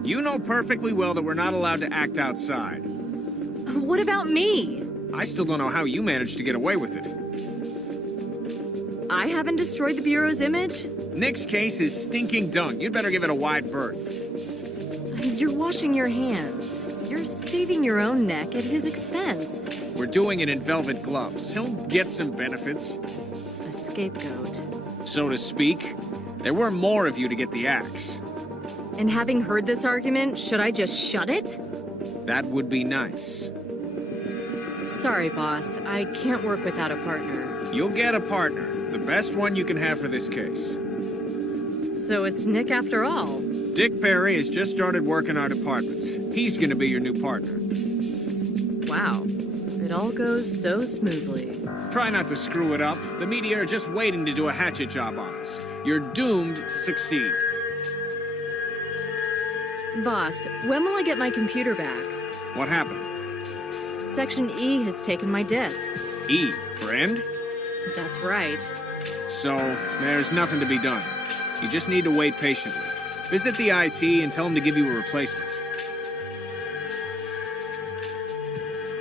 You know perfectly well that we're not allowed to act outside. What about me? I still don't know how you managed to get away with it. I haven't destroyed the Bureau's image? Nick's case is stinking dunk. You'd better give it a wide berth. You're washing your hands. You're saving your own neck at his expense. We're doing it in velvet gloves. He'll get some benefits. A scapegoat. So to speak. There were more of you to get the axe. And having heard this argument, should I just shut it? That would be nice. Sorry, boss. I can't work without a partner. You'll get a partner. The best one you can have for this case. So it's Nick after all. Dick Perry has just started working our department. He's gonna be your new partner. Wow. It all goes so smoothly. Try not to screw it up. The media are just waiting to do a hatchet job on us. You're doomed to succeed. Boss, when will I get my computer back? What happened? Section E has taken my disks. E, for end? That's right. So, there's nothing to be done. You just need to wait patiently. Visit the IT and tell them to give you a replacement.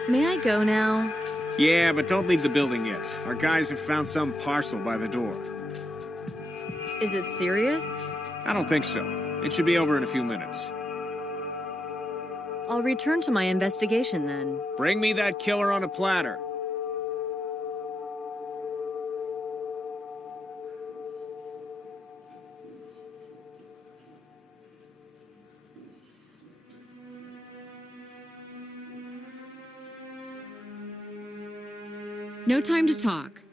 May I go now? Yeah, but don't leave the building yet. Our guys have found some parcel by the door. Is it serious? I don't think so. It should be over in a few minutes. I'll return to my investigation then. Bring me that killer on a platter. No time to talk.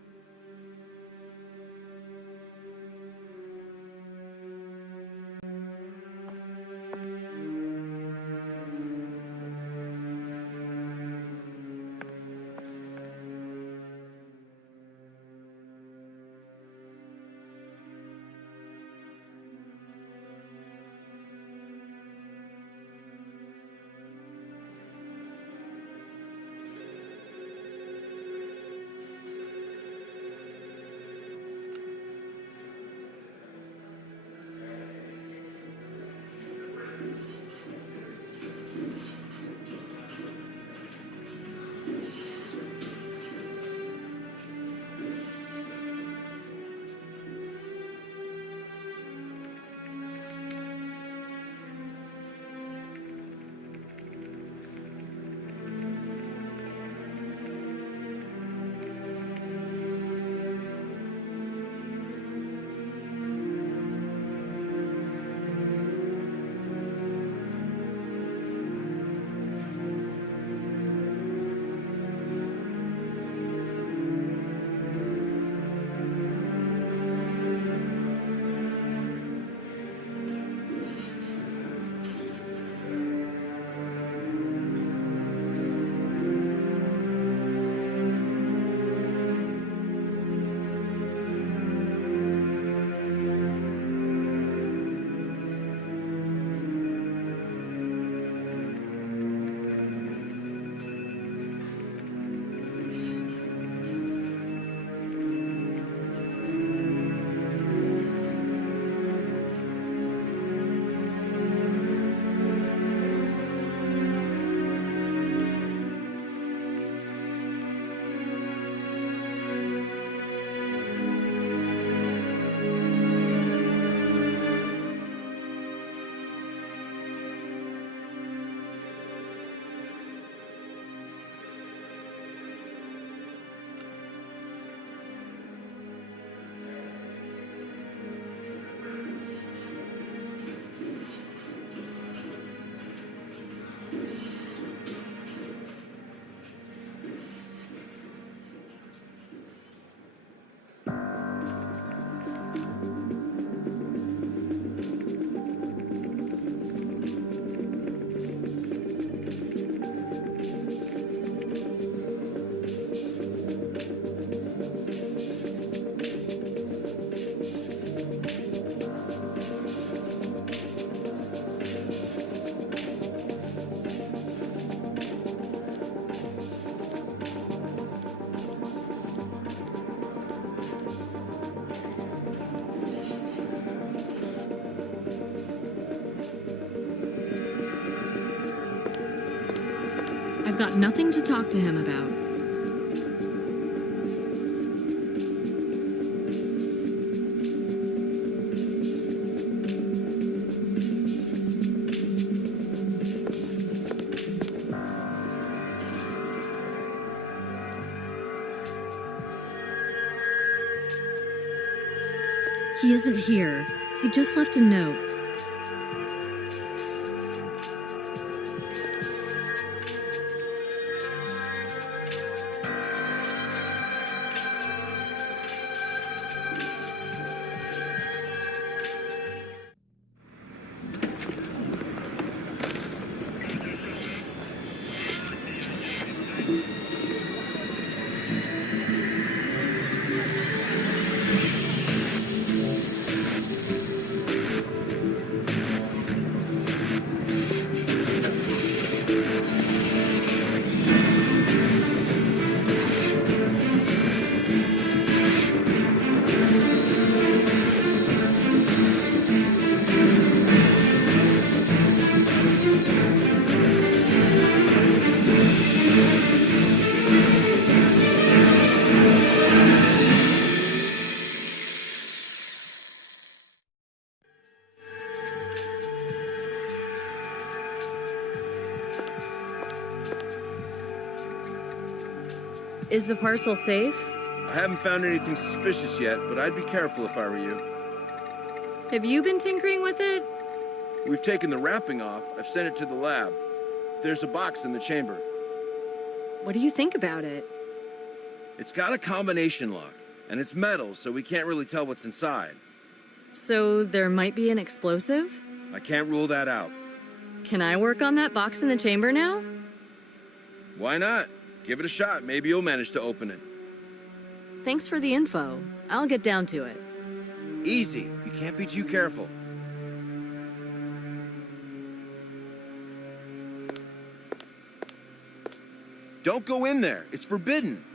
I've got nothing to talk to him about. He isn't here. He just left a note. Is the parcel safe? I haven't found anything suspicious yet, but I'd be careful if I were you. Have you been tinkering with it? We've taken the wrapping off. I've sent it to the lab. There's a box in the chamber. What do you think about it? It's got a combination lock, and it's metal, so we can't really tell what's inside. So there might be an explosive? I can't rule that out. Can I work on that box in the chamber now? Why not? Give it a shot. Maybe you'll manage to open it. Thanks for the info. I'll get down to it. Easy. You can't be too careful. Don't go in there. It's forbidden.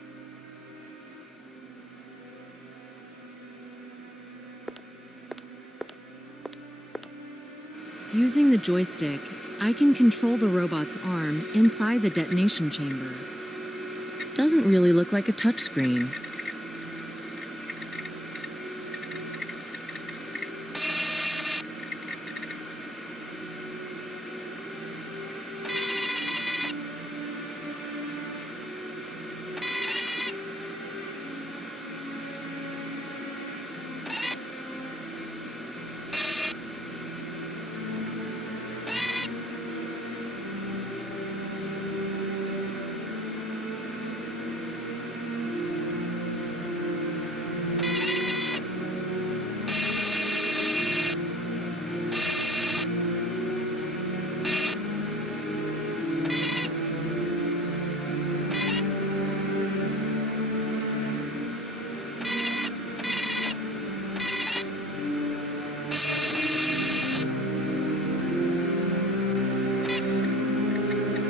Using the joystick, I can control the robot's arm inside the detonation chamber. Doesn't really look like a touchscreen.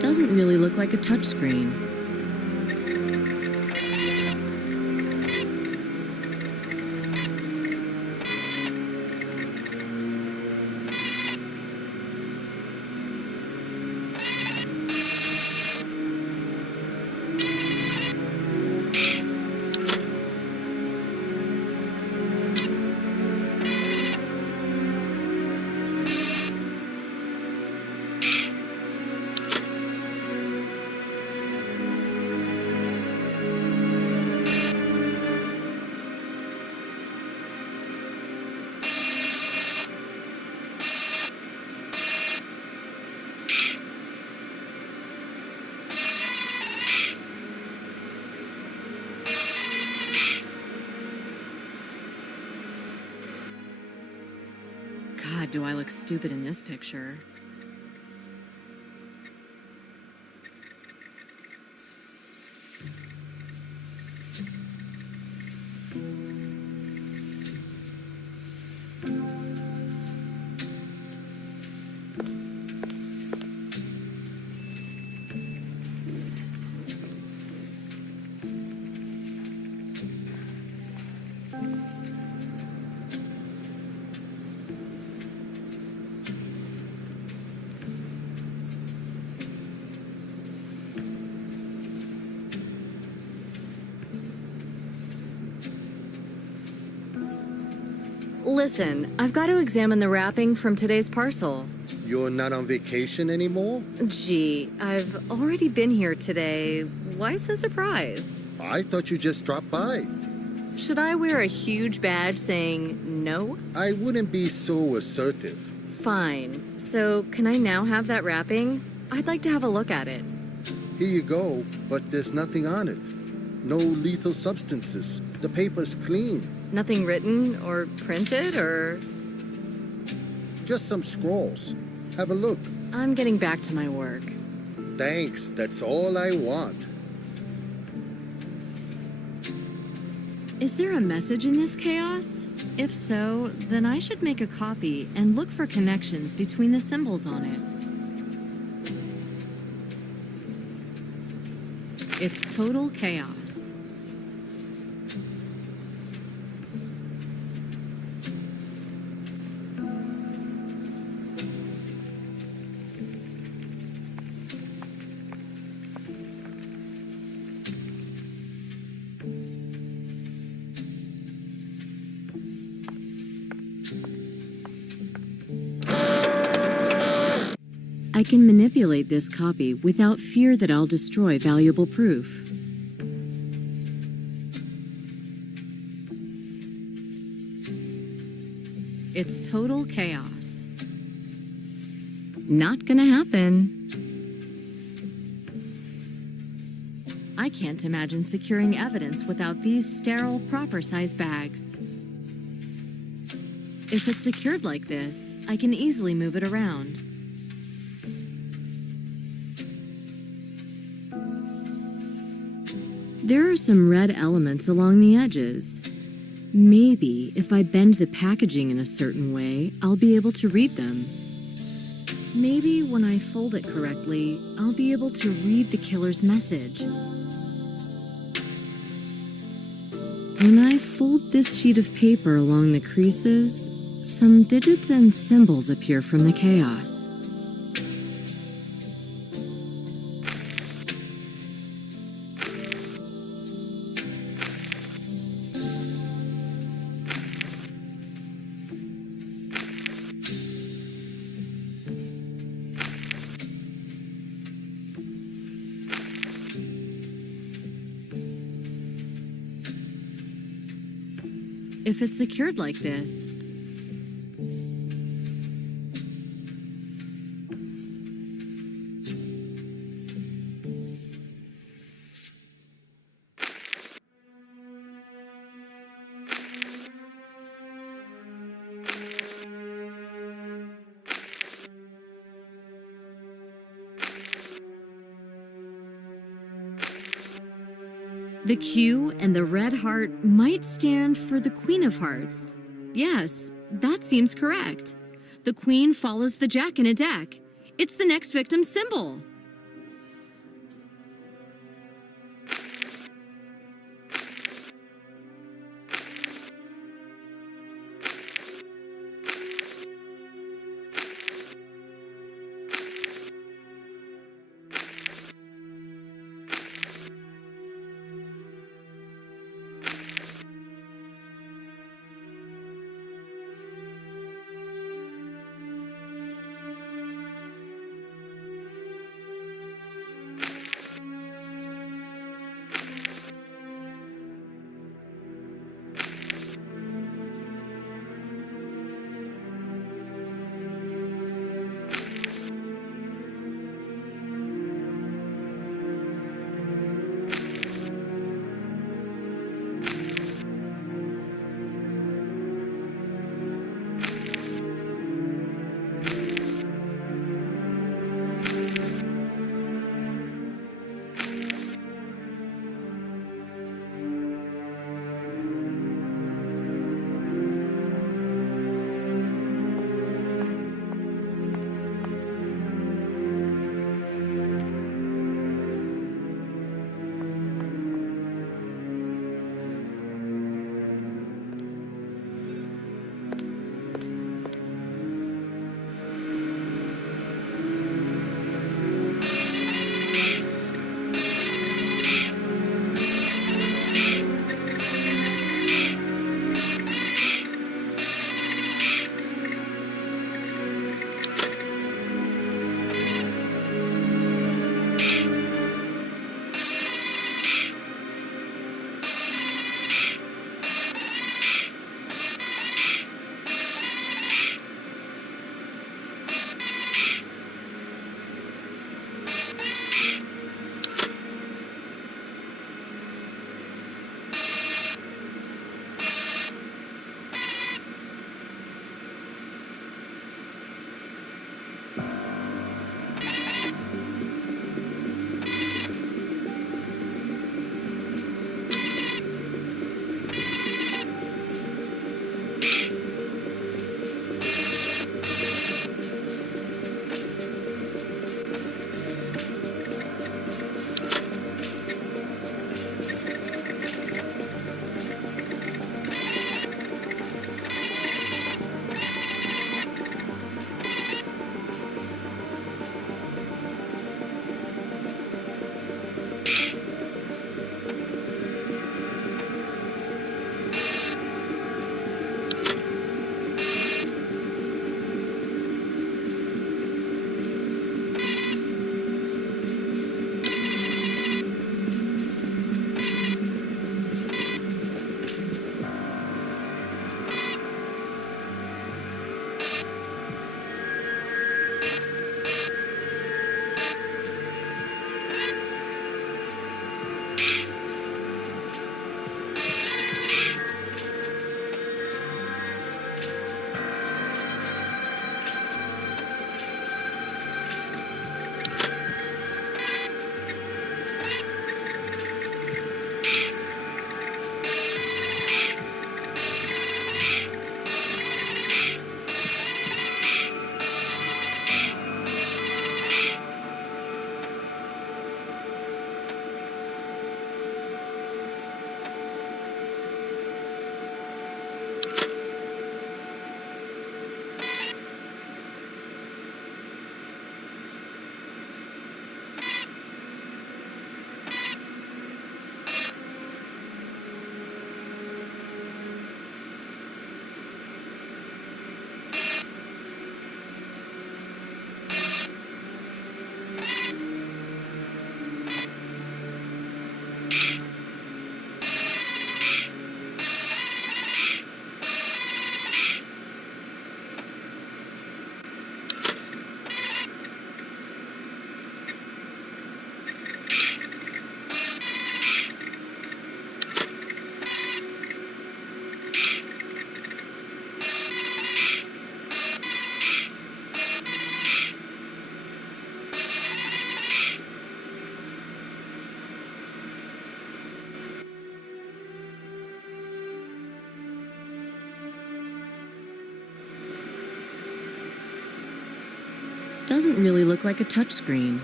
Doesn't really look like a touchscreen. God, do I look stupid in this picture. Listen, I've got to examine the wrapping from today's parcel. You're not on vacation anymore? Gee, I've already been here today. Why so surprised? I thought you just dropped by. Should I wear a huge badge saying no? I wouldn't be so assertive. Fine. So, can I now have that wrapping? I'd like to have a look at it. Here you go, but there's nothing on it. No lethal substances. The paper's clean. Nothing written or printed or... Just some scrawls. Have a look. I'm getting back to my work. Thanks, that's all I want. Is there a message in this chaos? If so, then I should make a copy and look for connections between the symbols on it. It's total chaos. I can manipulate this copy without fear that I'll destroy valuable proof. It's total chaos. Not gonna happen. I can't imagine securing evidence without these sterile, proper-sized bags. If it's secured like this, I can easily move it around. There are some red elements along the edges. Maybe if I bend the packaging in a certain way, I'll be able to read them. Maybe when I fold it correctly, I'll be able to read the killer's message. When I fold this sheet of paper along the creases, some digits and symbols appear from the chaos. If it's secured like this, the Q and the red heart might stand for the Queen of Hearts. Yes, that seems correct. The Queen follows the Jack in a deck. It's the next victim's symbol. Doesn't really look like a touchscreen.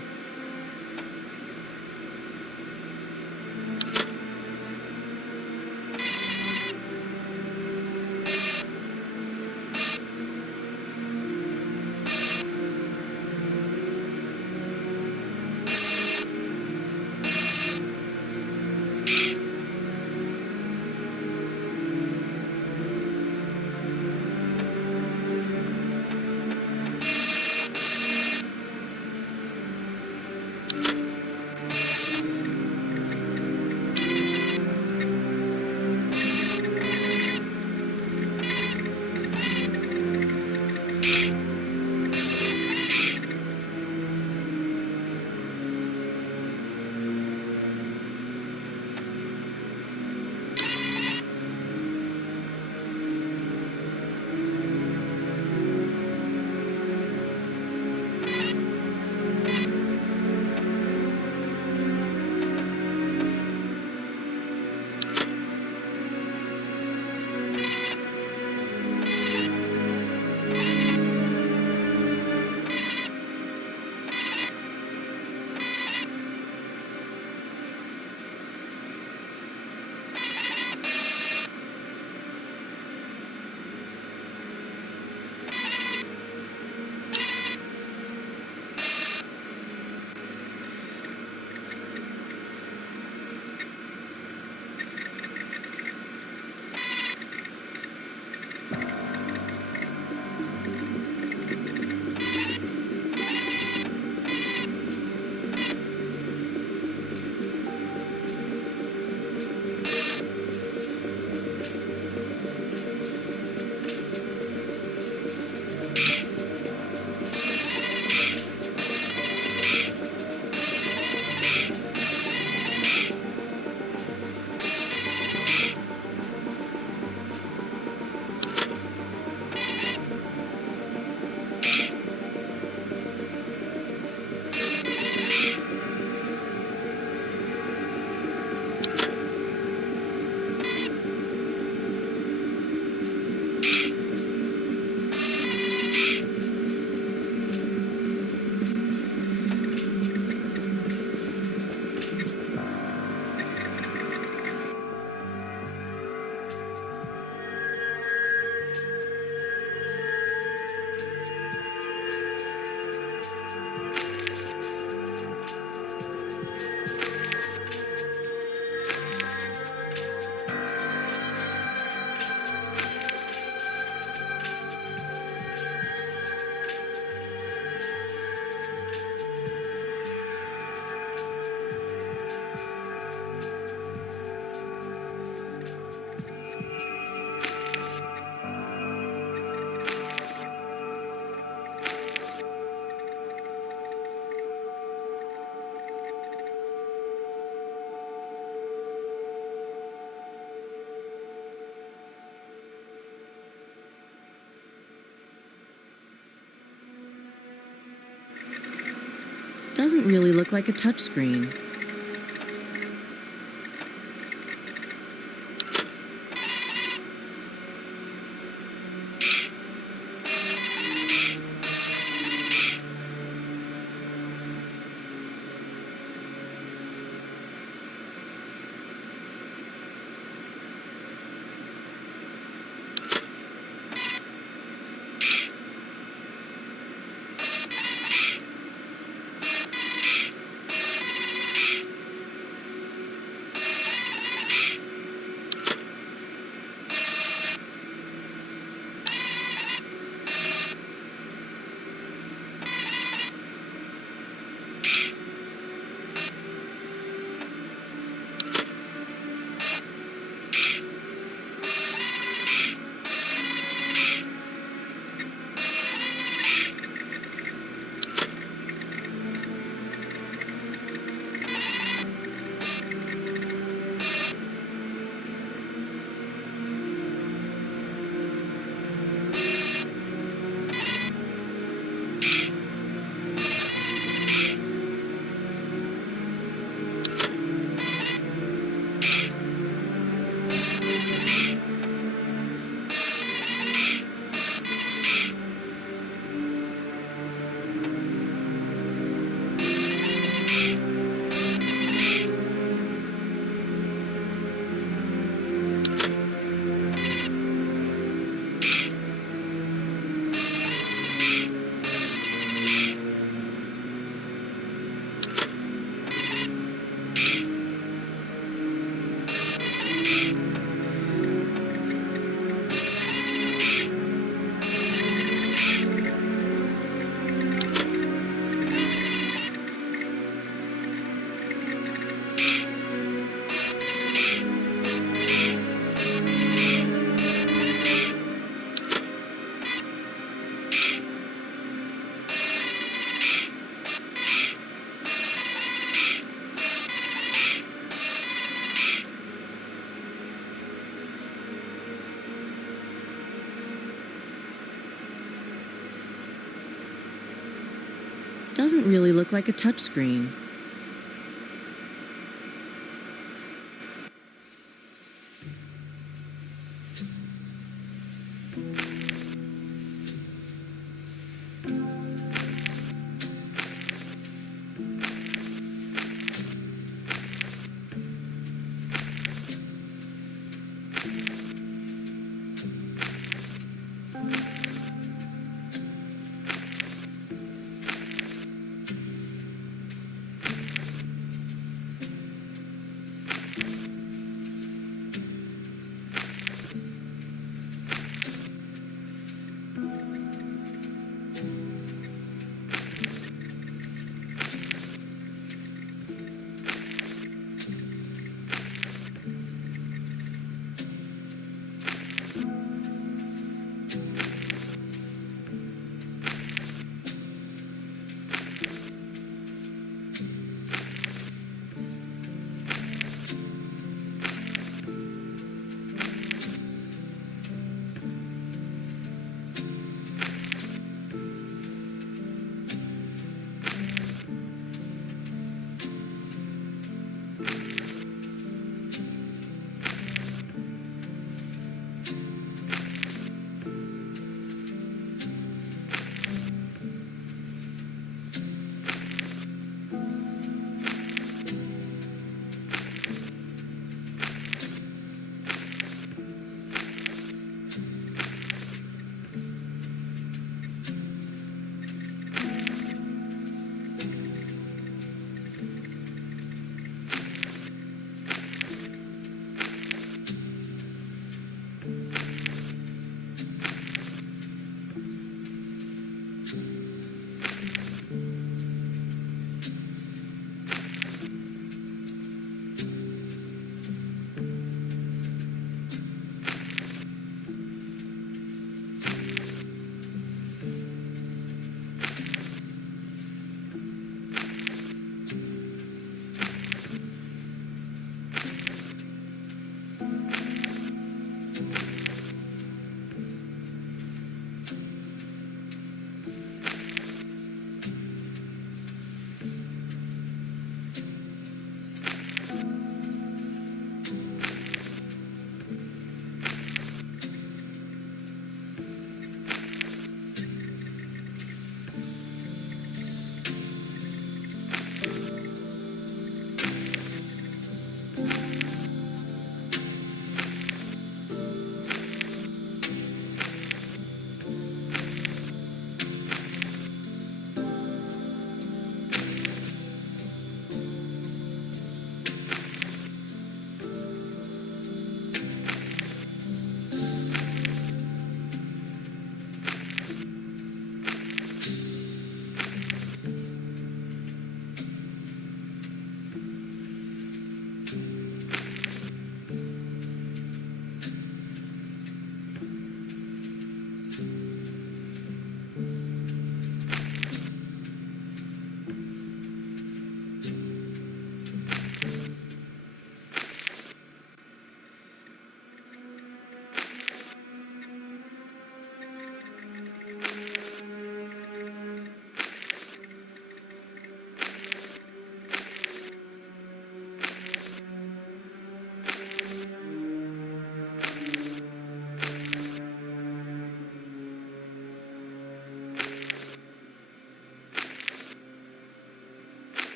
Doesn't really look like a touchscreen. doesn't really look like a touchscreen.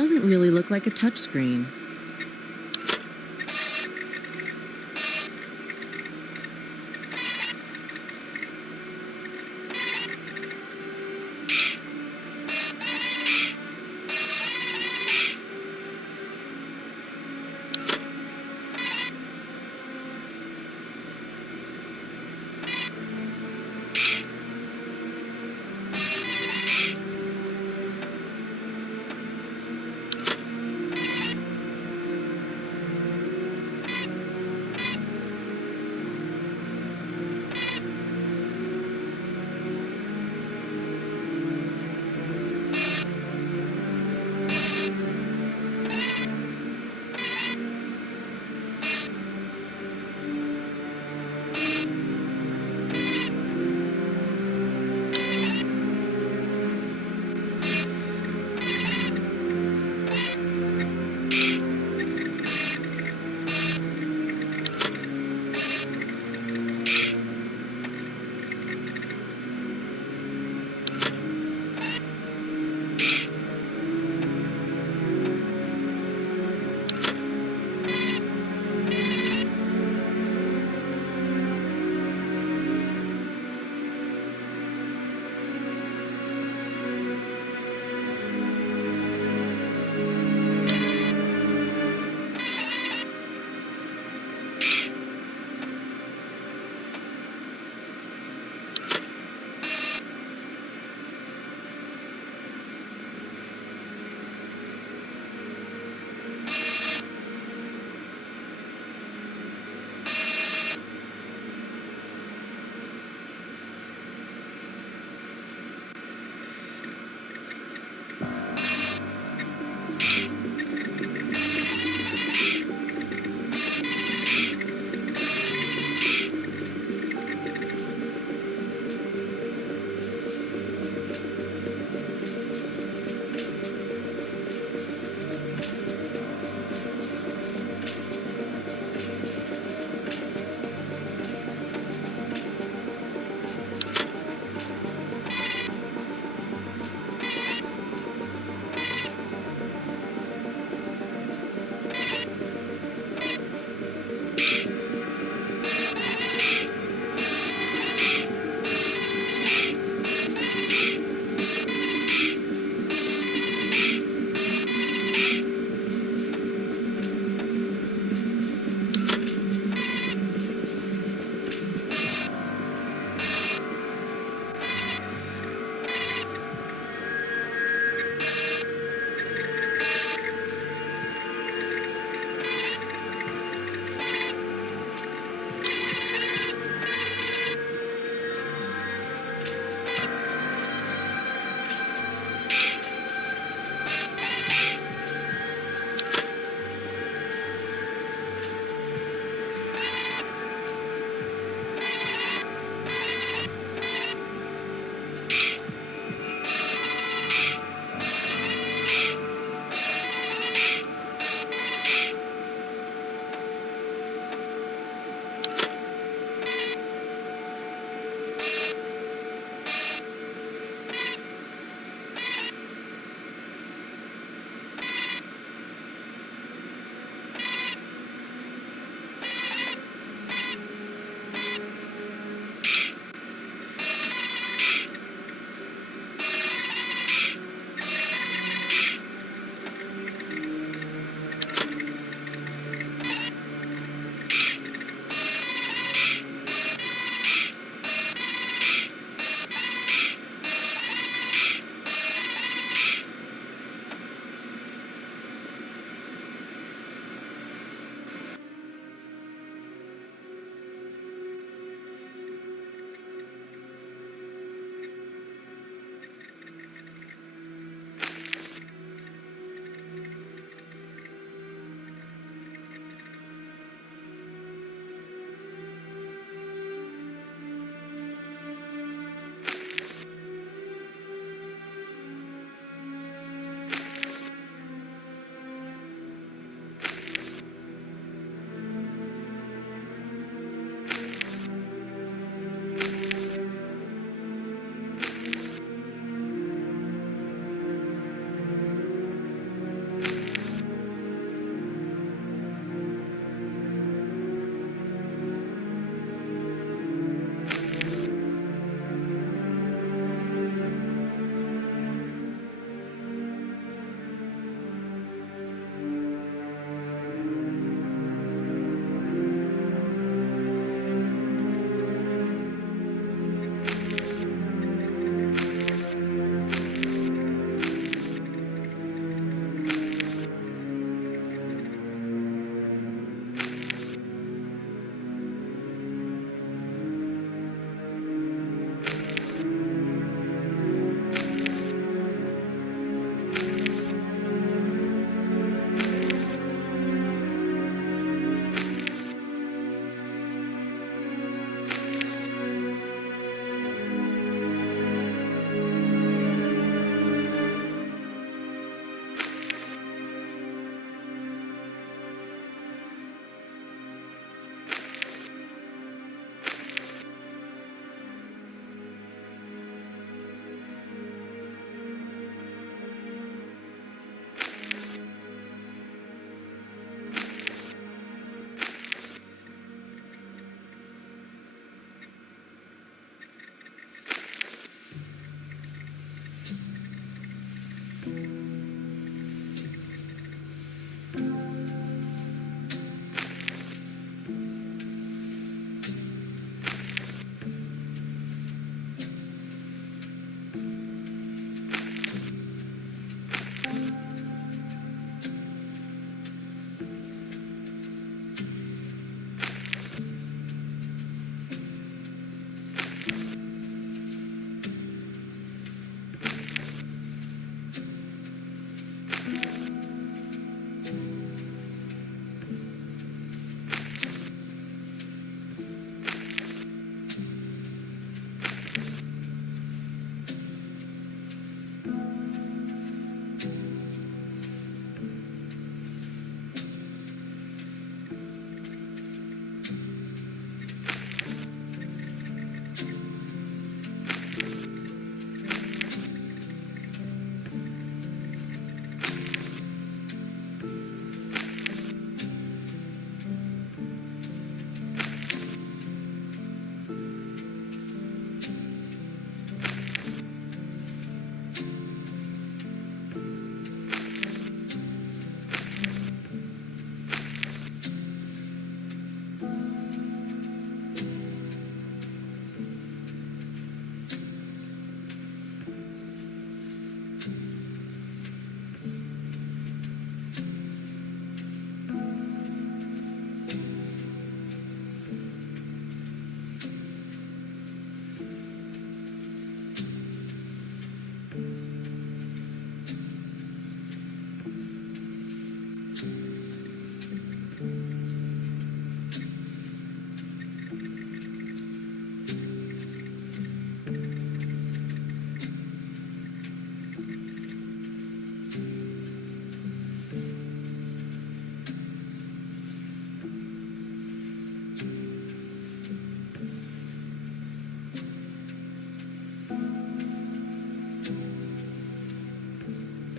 doesn't really look like a touchscreen.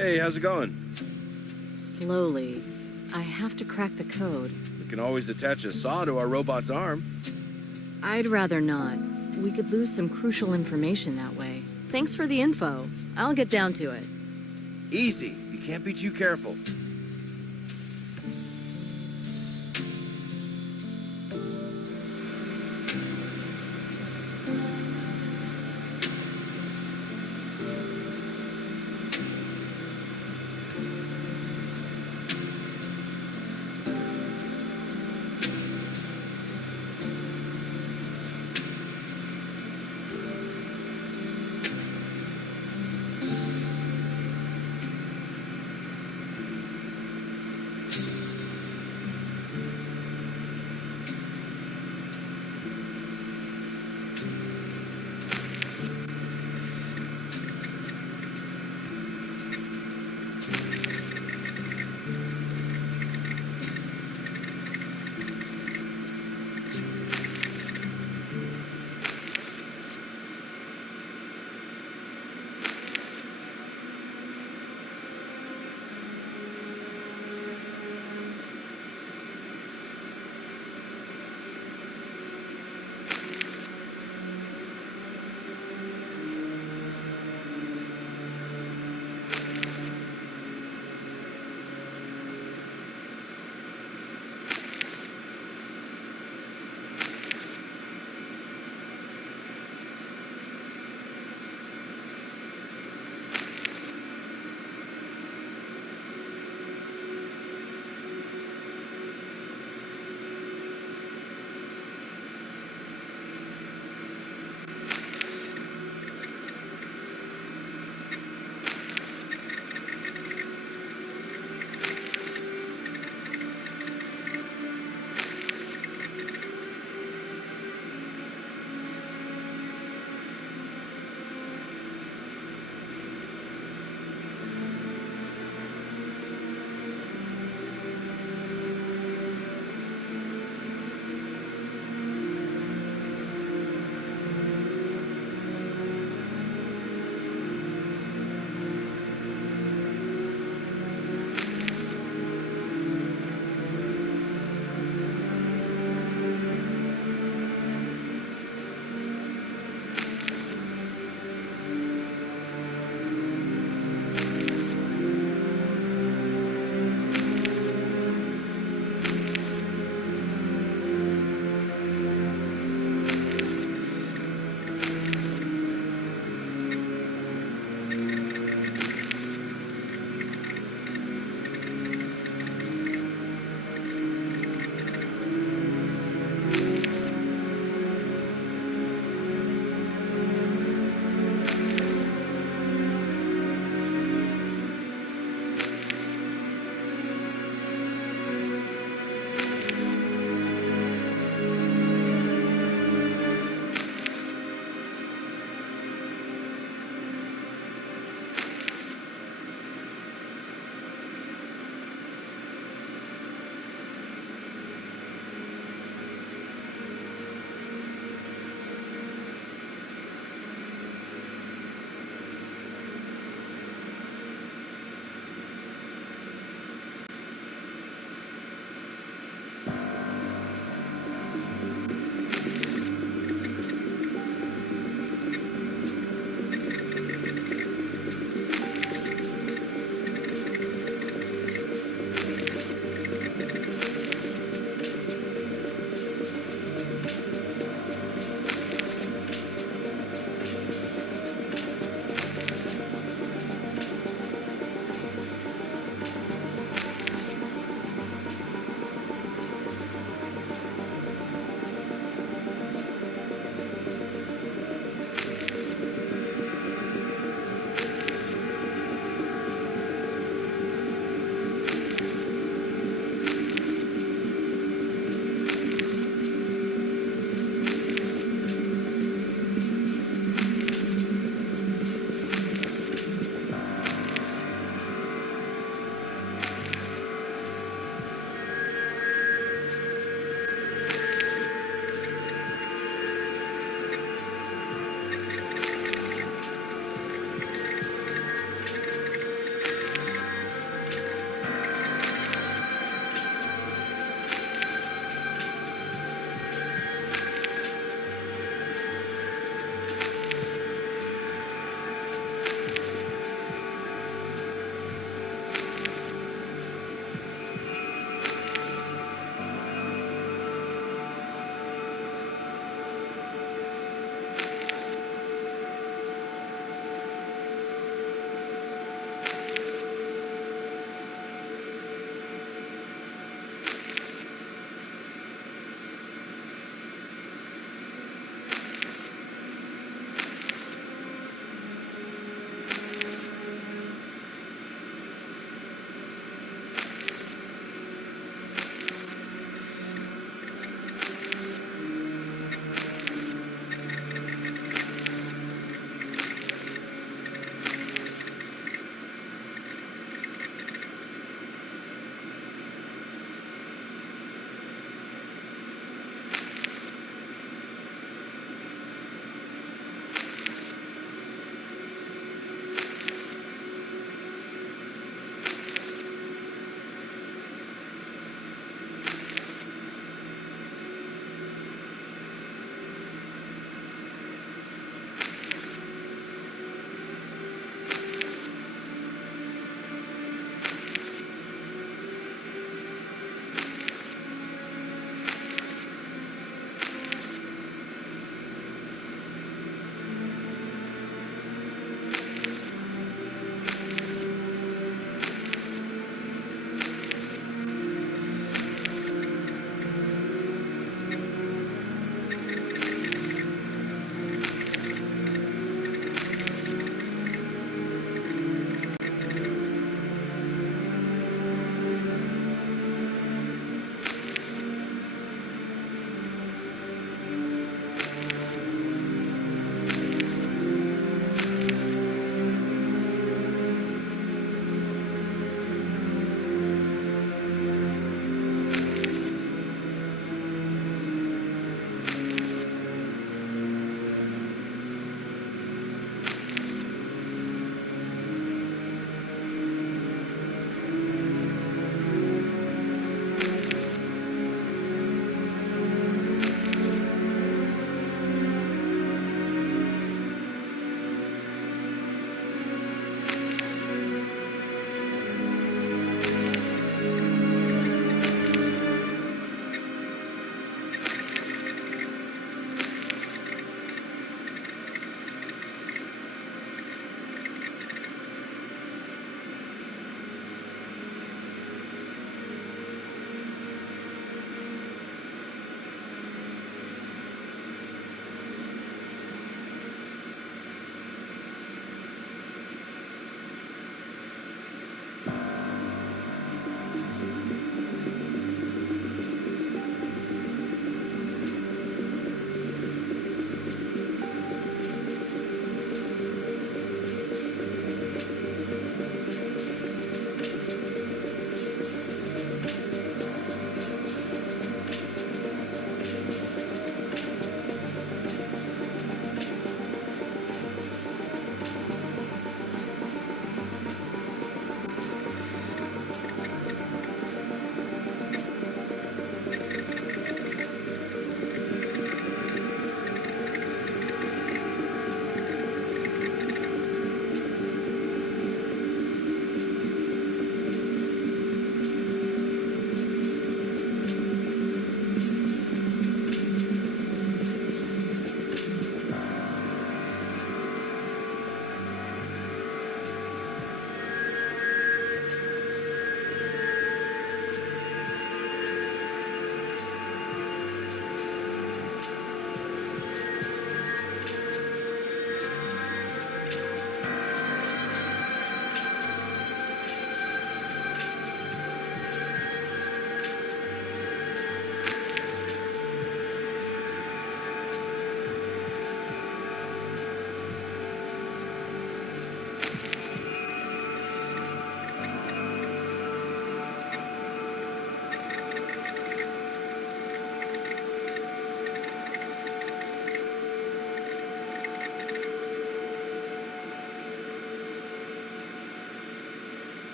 Hey, how's it going? Slowly. I have to crack the code. We can always attach a saw to our robot's arm. I'd rather not. We could lose some crucial information that way. Thanks for the info. I'll get down to it. Easy. You can't be too careful.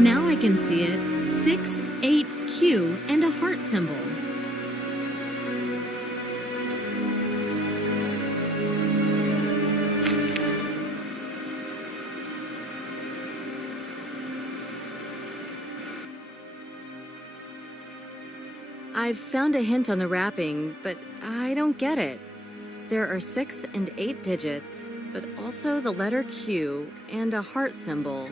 Now I can see it. 6-8-Q and a heart symbol. I've found a hint on the wrapping, but I don't get it. There are 6 and 8 digits, but also the letter Q and a heart symbol.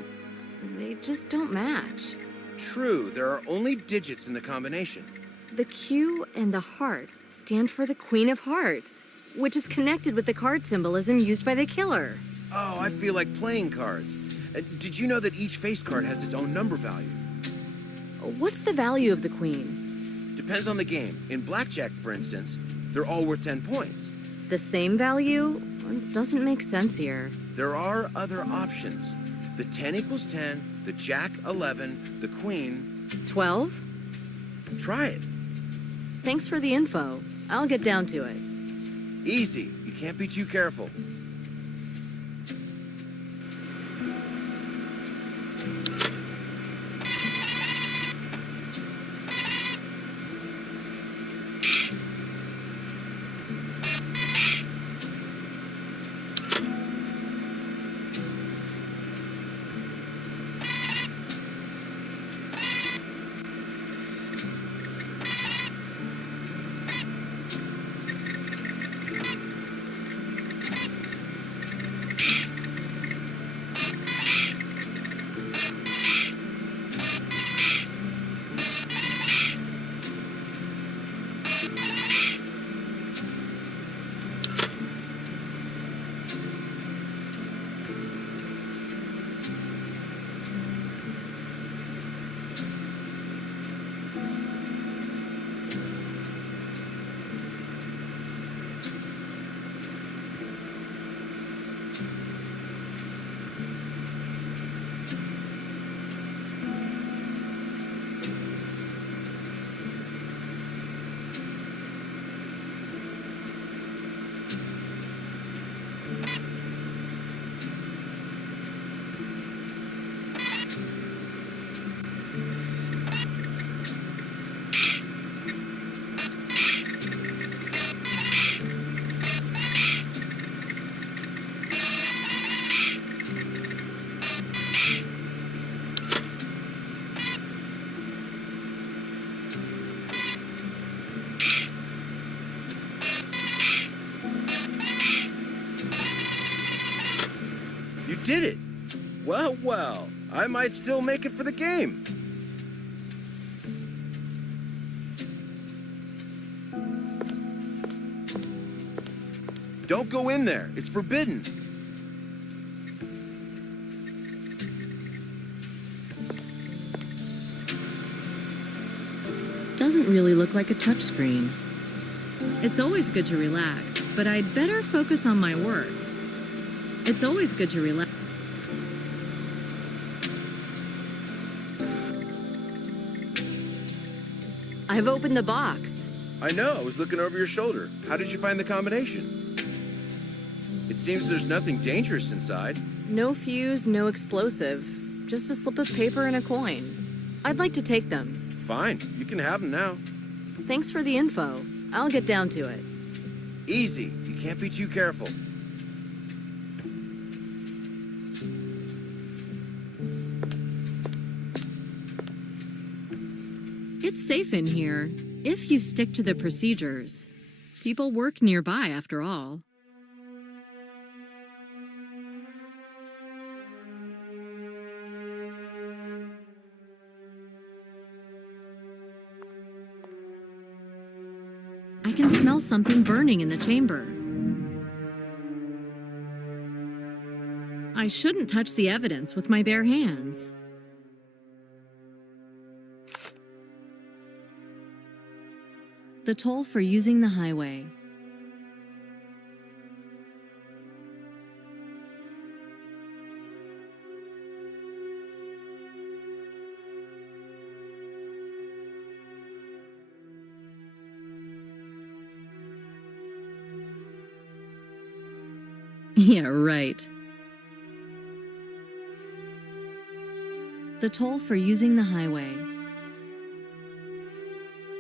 They just don't match. True, there are only digits in the combination. The Q and the heart stand for the Queen of Hearts, which is connected with the card symbolism used by the killer. Oh, I feel like playing cards. Did you know that each face card has its own number value? What's the value of the Queen? Depends on the game. In blackjack, for instance, they're all worth 10 points. The same value? Doesn't make sense here. There are other options. The 10 equals 10, the jack 11, the queen. 12? Try it. Thanks for the info. I'll get down to it. Easy. You can't be too careful. You did it! Well, well, I might still make it for the game. Don't go in there. It's forbidden. Doesn't really look like a touchscreen. It's always good to relax, but I'd better focus on my work. It's always good to relax. I've opened the box. I know, I was looking over your shoulder. How did you find the combination? It seems there's nothing dangerous inside. No fuse, no explosive. Just a slip of paper and a coin. I'd like to take them. Fine, you can have them now. Thanks for the info. I'll get down to it. Easy. You can't be too careful. It's safe in here, if you stick to the procedures. People work nearby, after all. I can smell something burning in the chamber. I shouldn't touch the evidence with my bare hands. The toll for using the highway. Yeah, right. The toll for using the highway.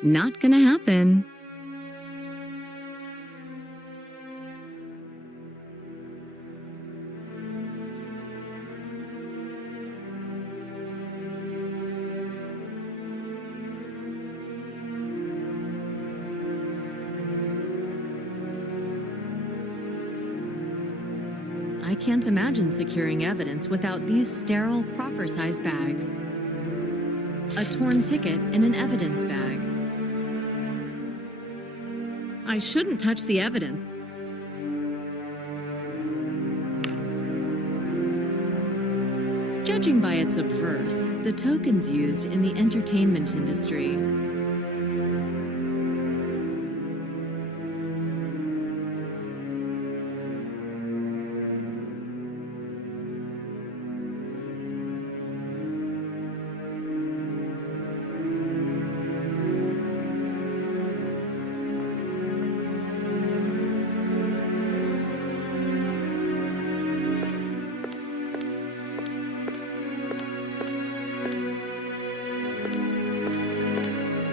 Not gonna happen. I can't imagine securing evidence without these sterile, proper-sized bags. A torn ticket in an evidence bag. I shouldn't touch the evidence. Judging by its obverse, the tokens used in the entertainment industry.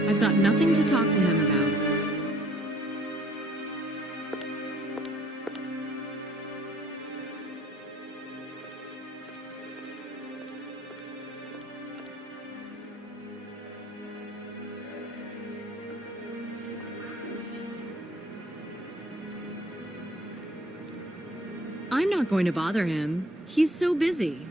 I've got nothing to talk to him about. I'm not going to bother him. He's so busy.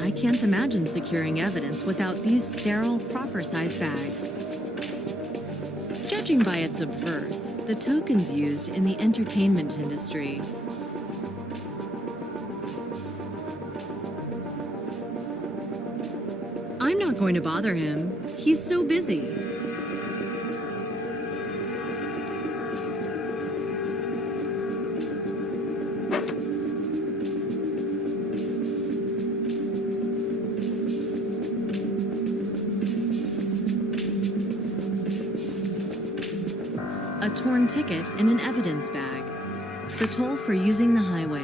I can't imagine securing evidence without these sterile, proper-sized bags. Judging by its obverse, the tokens used in the entertainment industry. I'm not going to bother him. He's so busy. A torn ticket in an evidence bag. The toll for using the highway.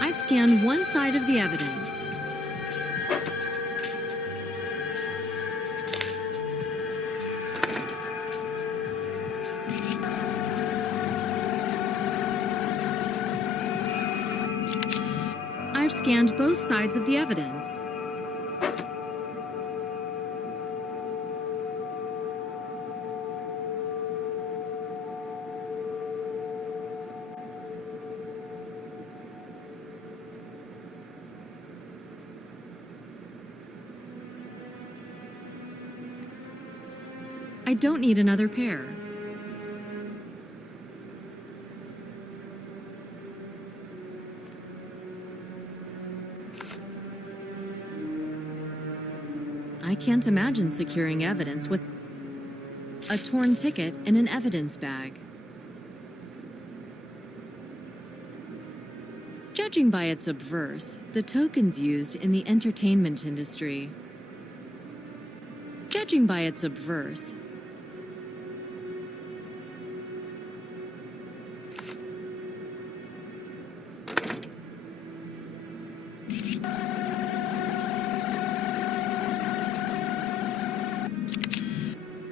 I've scanned one side of the evidence. I've scanned both sides of the evidence. I don't need another pair. I can't imagine securing evidence with a torn ticket in an evidence bag. Judging by its obverse, the tokens used in the entertainment industry. Judging by its obverse,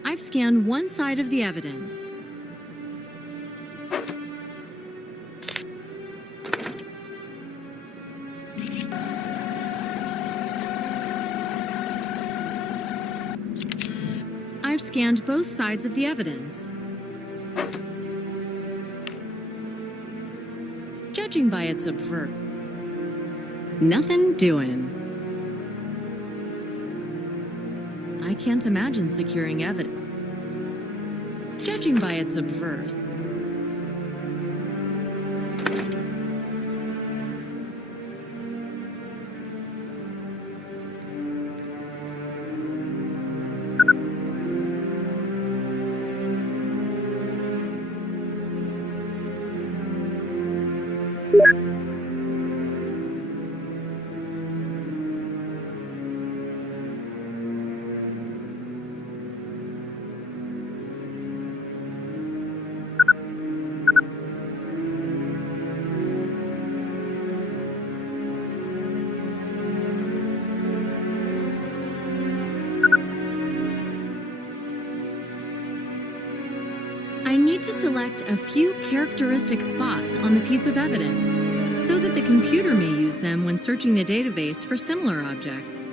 I've scanned one side of the evidence. I've scanned both sides of the evidence. Judging by its obverse, nothing doing. I can't imagine securing evidence. Judging by its obverse, to select a few characteristic spots on the piece of evidence so that the computer may use them when searching the database for similar objects.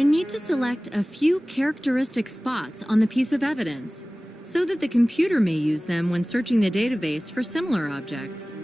I need to select a few characteristic spots on the piece of evidence so that the computer may use them when searching the database for similar objects.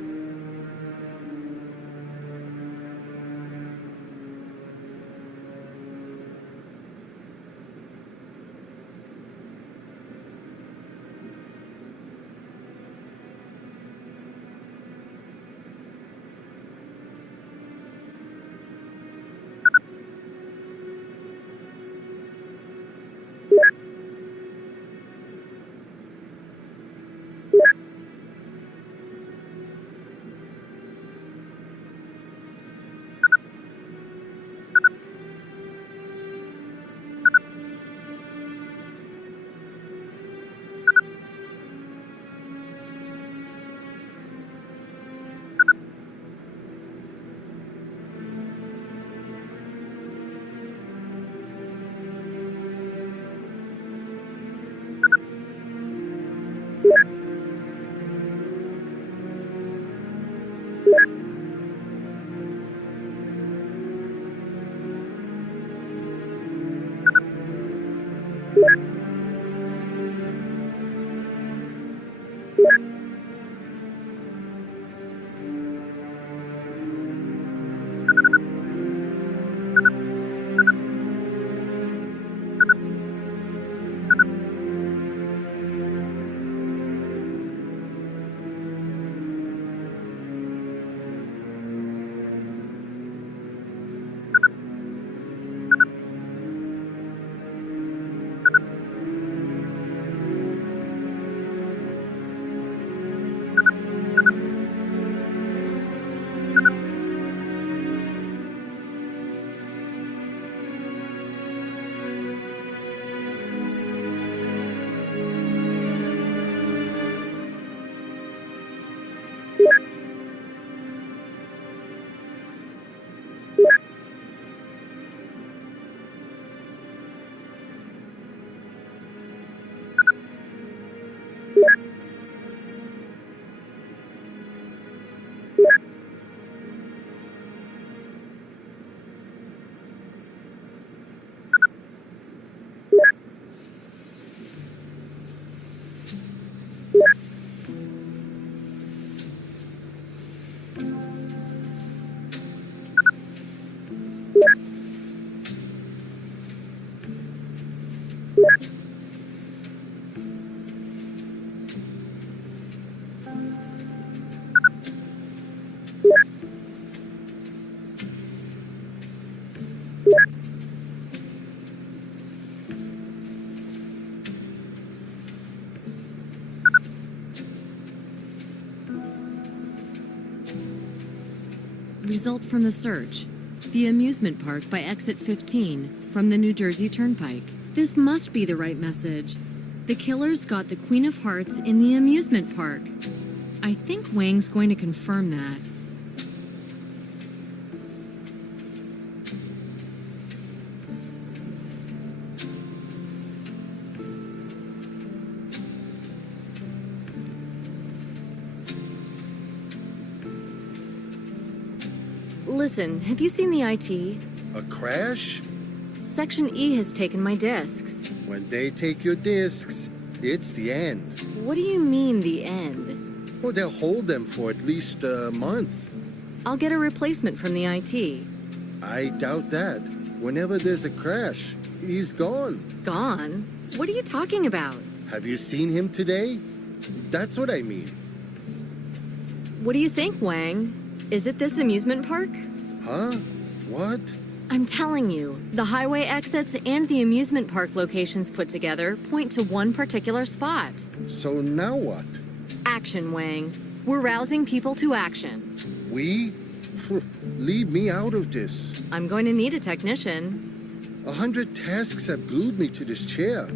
Result from the search. The amusement park by exit 15 from the New Jersey Turnpike. This must be the right message. The killers got the Queen of Hearts in the amusement park. I think Wang's going to confirm that. Listen, have you seen the IT? A crash? Section E has taken my discs. When they take your discs, it's the end. What do you mean, the end? Well, they'll hold them for at least a month. I'll get a replacement from the IT. I doubt that. Whenever there's a crash, he's gone. Gone? What are you talking about? Have you seen him today? That's what I mean. What do you think, Wang? Is it this amusement park? Huh? What? I'm telling you, the highway exits and the amusement park locations put together point to one particular spot. So now what? Action, Wang. We're rousing people to action. We? Leave me out of this. I'm going to need a technician. 100 tasks have glued me to this chair.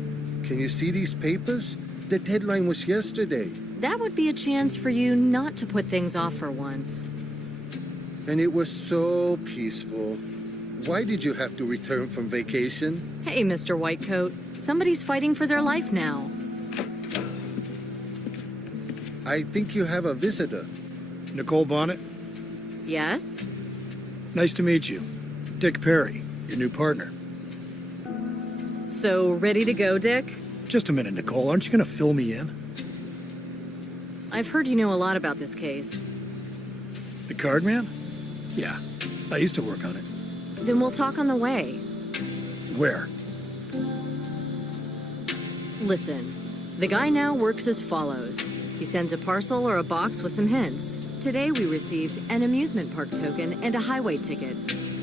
Can you see these papers? The deadline was yesterday. That would be a chance for you not to put things off for once. And it was so peaceful. Why did you have to return from vacation? Hey, Mr. Whitecoat. Somebody's fighting for their life now. I think you have a visitor. Nicole Bonnet, Yes? nice to meet you. Dick Perry, your new partner. So, ready to go, Dick? Just a minute, Nicole. Aren't you going to fill me in? I've heard you know a lot about this case. The card man? Yeah, I used to work on it. Then we'll talk on the way. Where? Listen, the guy now works as follows. He sends a parcel or a box with some hints. Today we received an amusement park token and a highway ticket.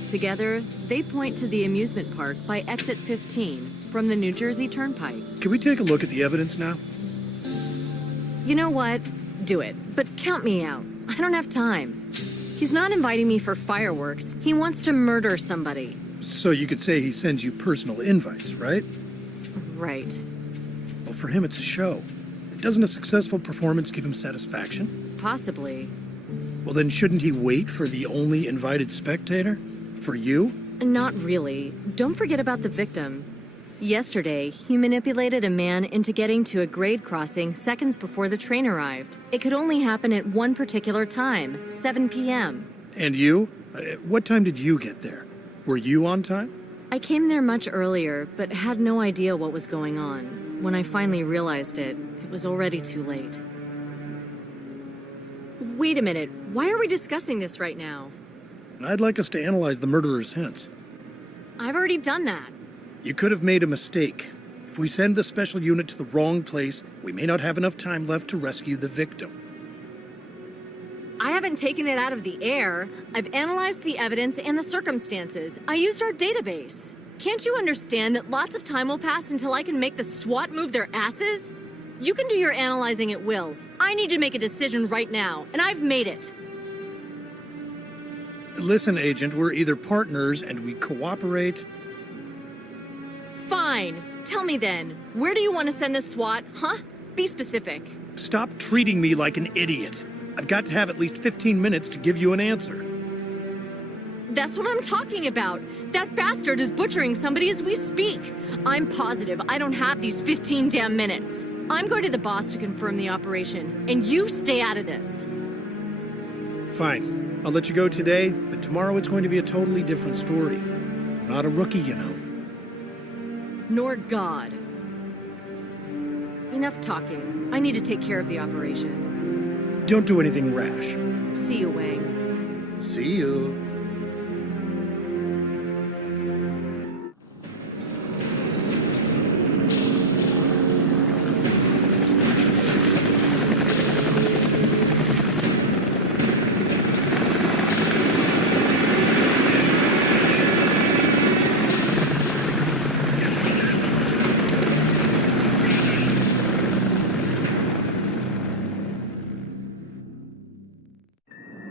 Together, they point to the amusement park by exit 15 from the New Jersey Turnpike. Can we take a look at the evidence now? You know what? Do it. But count me out. I don't have time. He's not inviting me for fireworks. He wants to murder somebody. So you could say he sends you personal invites, right? Right. Well, for him, it's a show. Doesn't a successful performance give him satisfaction? Possibly. Well, then shouldn't he wait for the only invited spectator? For you? Not really. Don't forget about the victim. Yesterday, he manipulated a man into getting to a grade crossing seconds before the train arrived. It could only happen at one particular time, 7 p.m. And you? What time did you get there? Were you on time? I came there much earlier, but had no idea what was going on. When I finally realized it, it was already too late. Wait a minute. Why are we discussing this right now? I'd like us to analyze the murderer's hints. I've already done that. You could have made a mistake. If we send the special unit to the wrong place, we may not have enough time left to rescue the victim. I haven't taken it out of the air. I've analyzed the evidence and the circumstances. I used our database. Can't you understand that lots of time will pass until I can make the SWAT move their asses? You can do your analyzing at will. I need to make a decision right now, and I've made it. Listen, Agent, we're either partners and we cooperate. Fine. Tell me then, where do you want to send this SWAT, huh? Be specific. Stop treating me like an idiot. I've got to have at least 15 minutes to give you an answer. That's what I'm talking about. That bastard is butchering somebody as we speak. I'm positive I don't have these 15 damn minutes. I'm going to the boss to confirm the operation, and you stay out of this. Fine. I'll let you go today, but tomorrow it's going to be a totally different story. I'm not a rookie, you know. Nor God. Enough talking. I need to take care of the operation. Don't do anything rash. See you, Wang.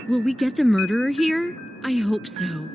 Will we get the murderer here? I hope so.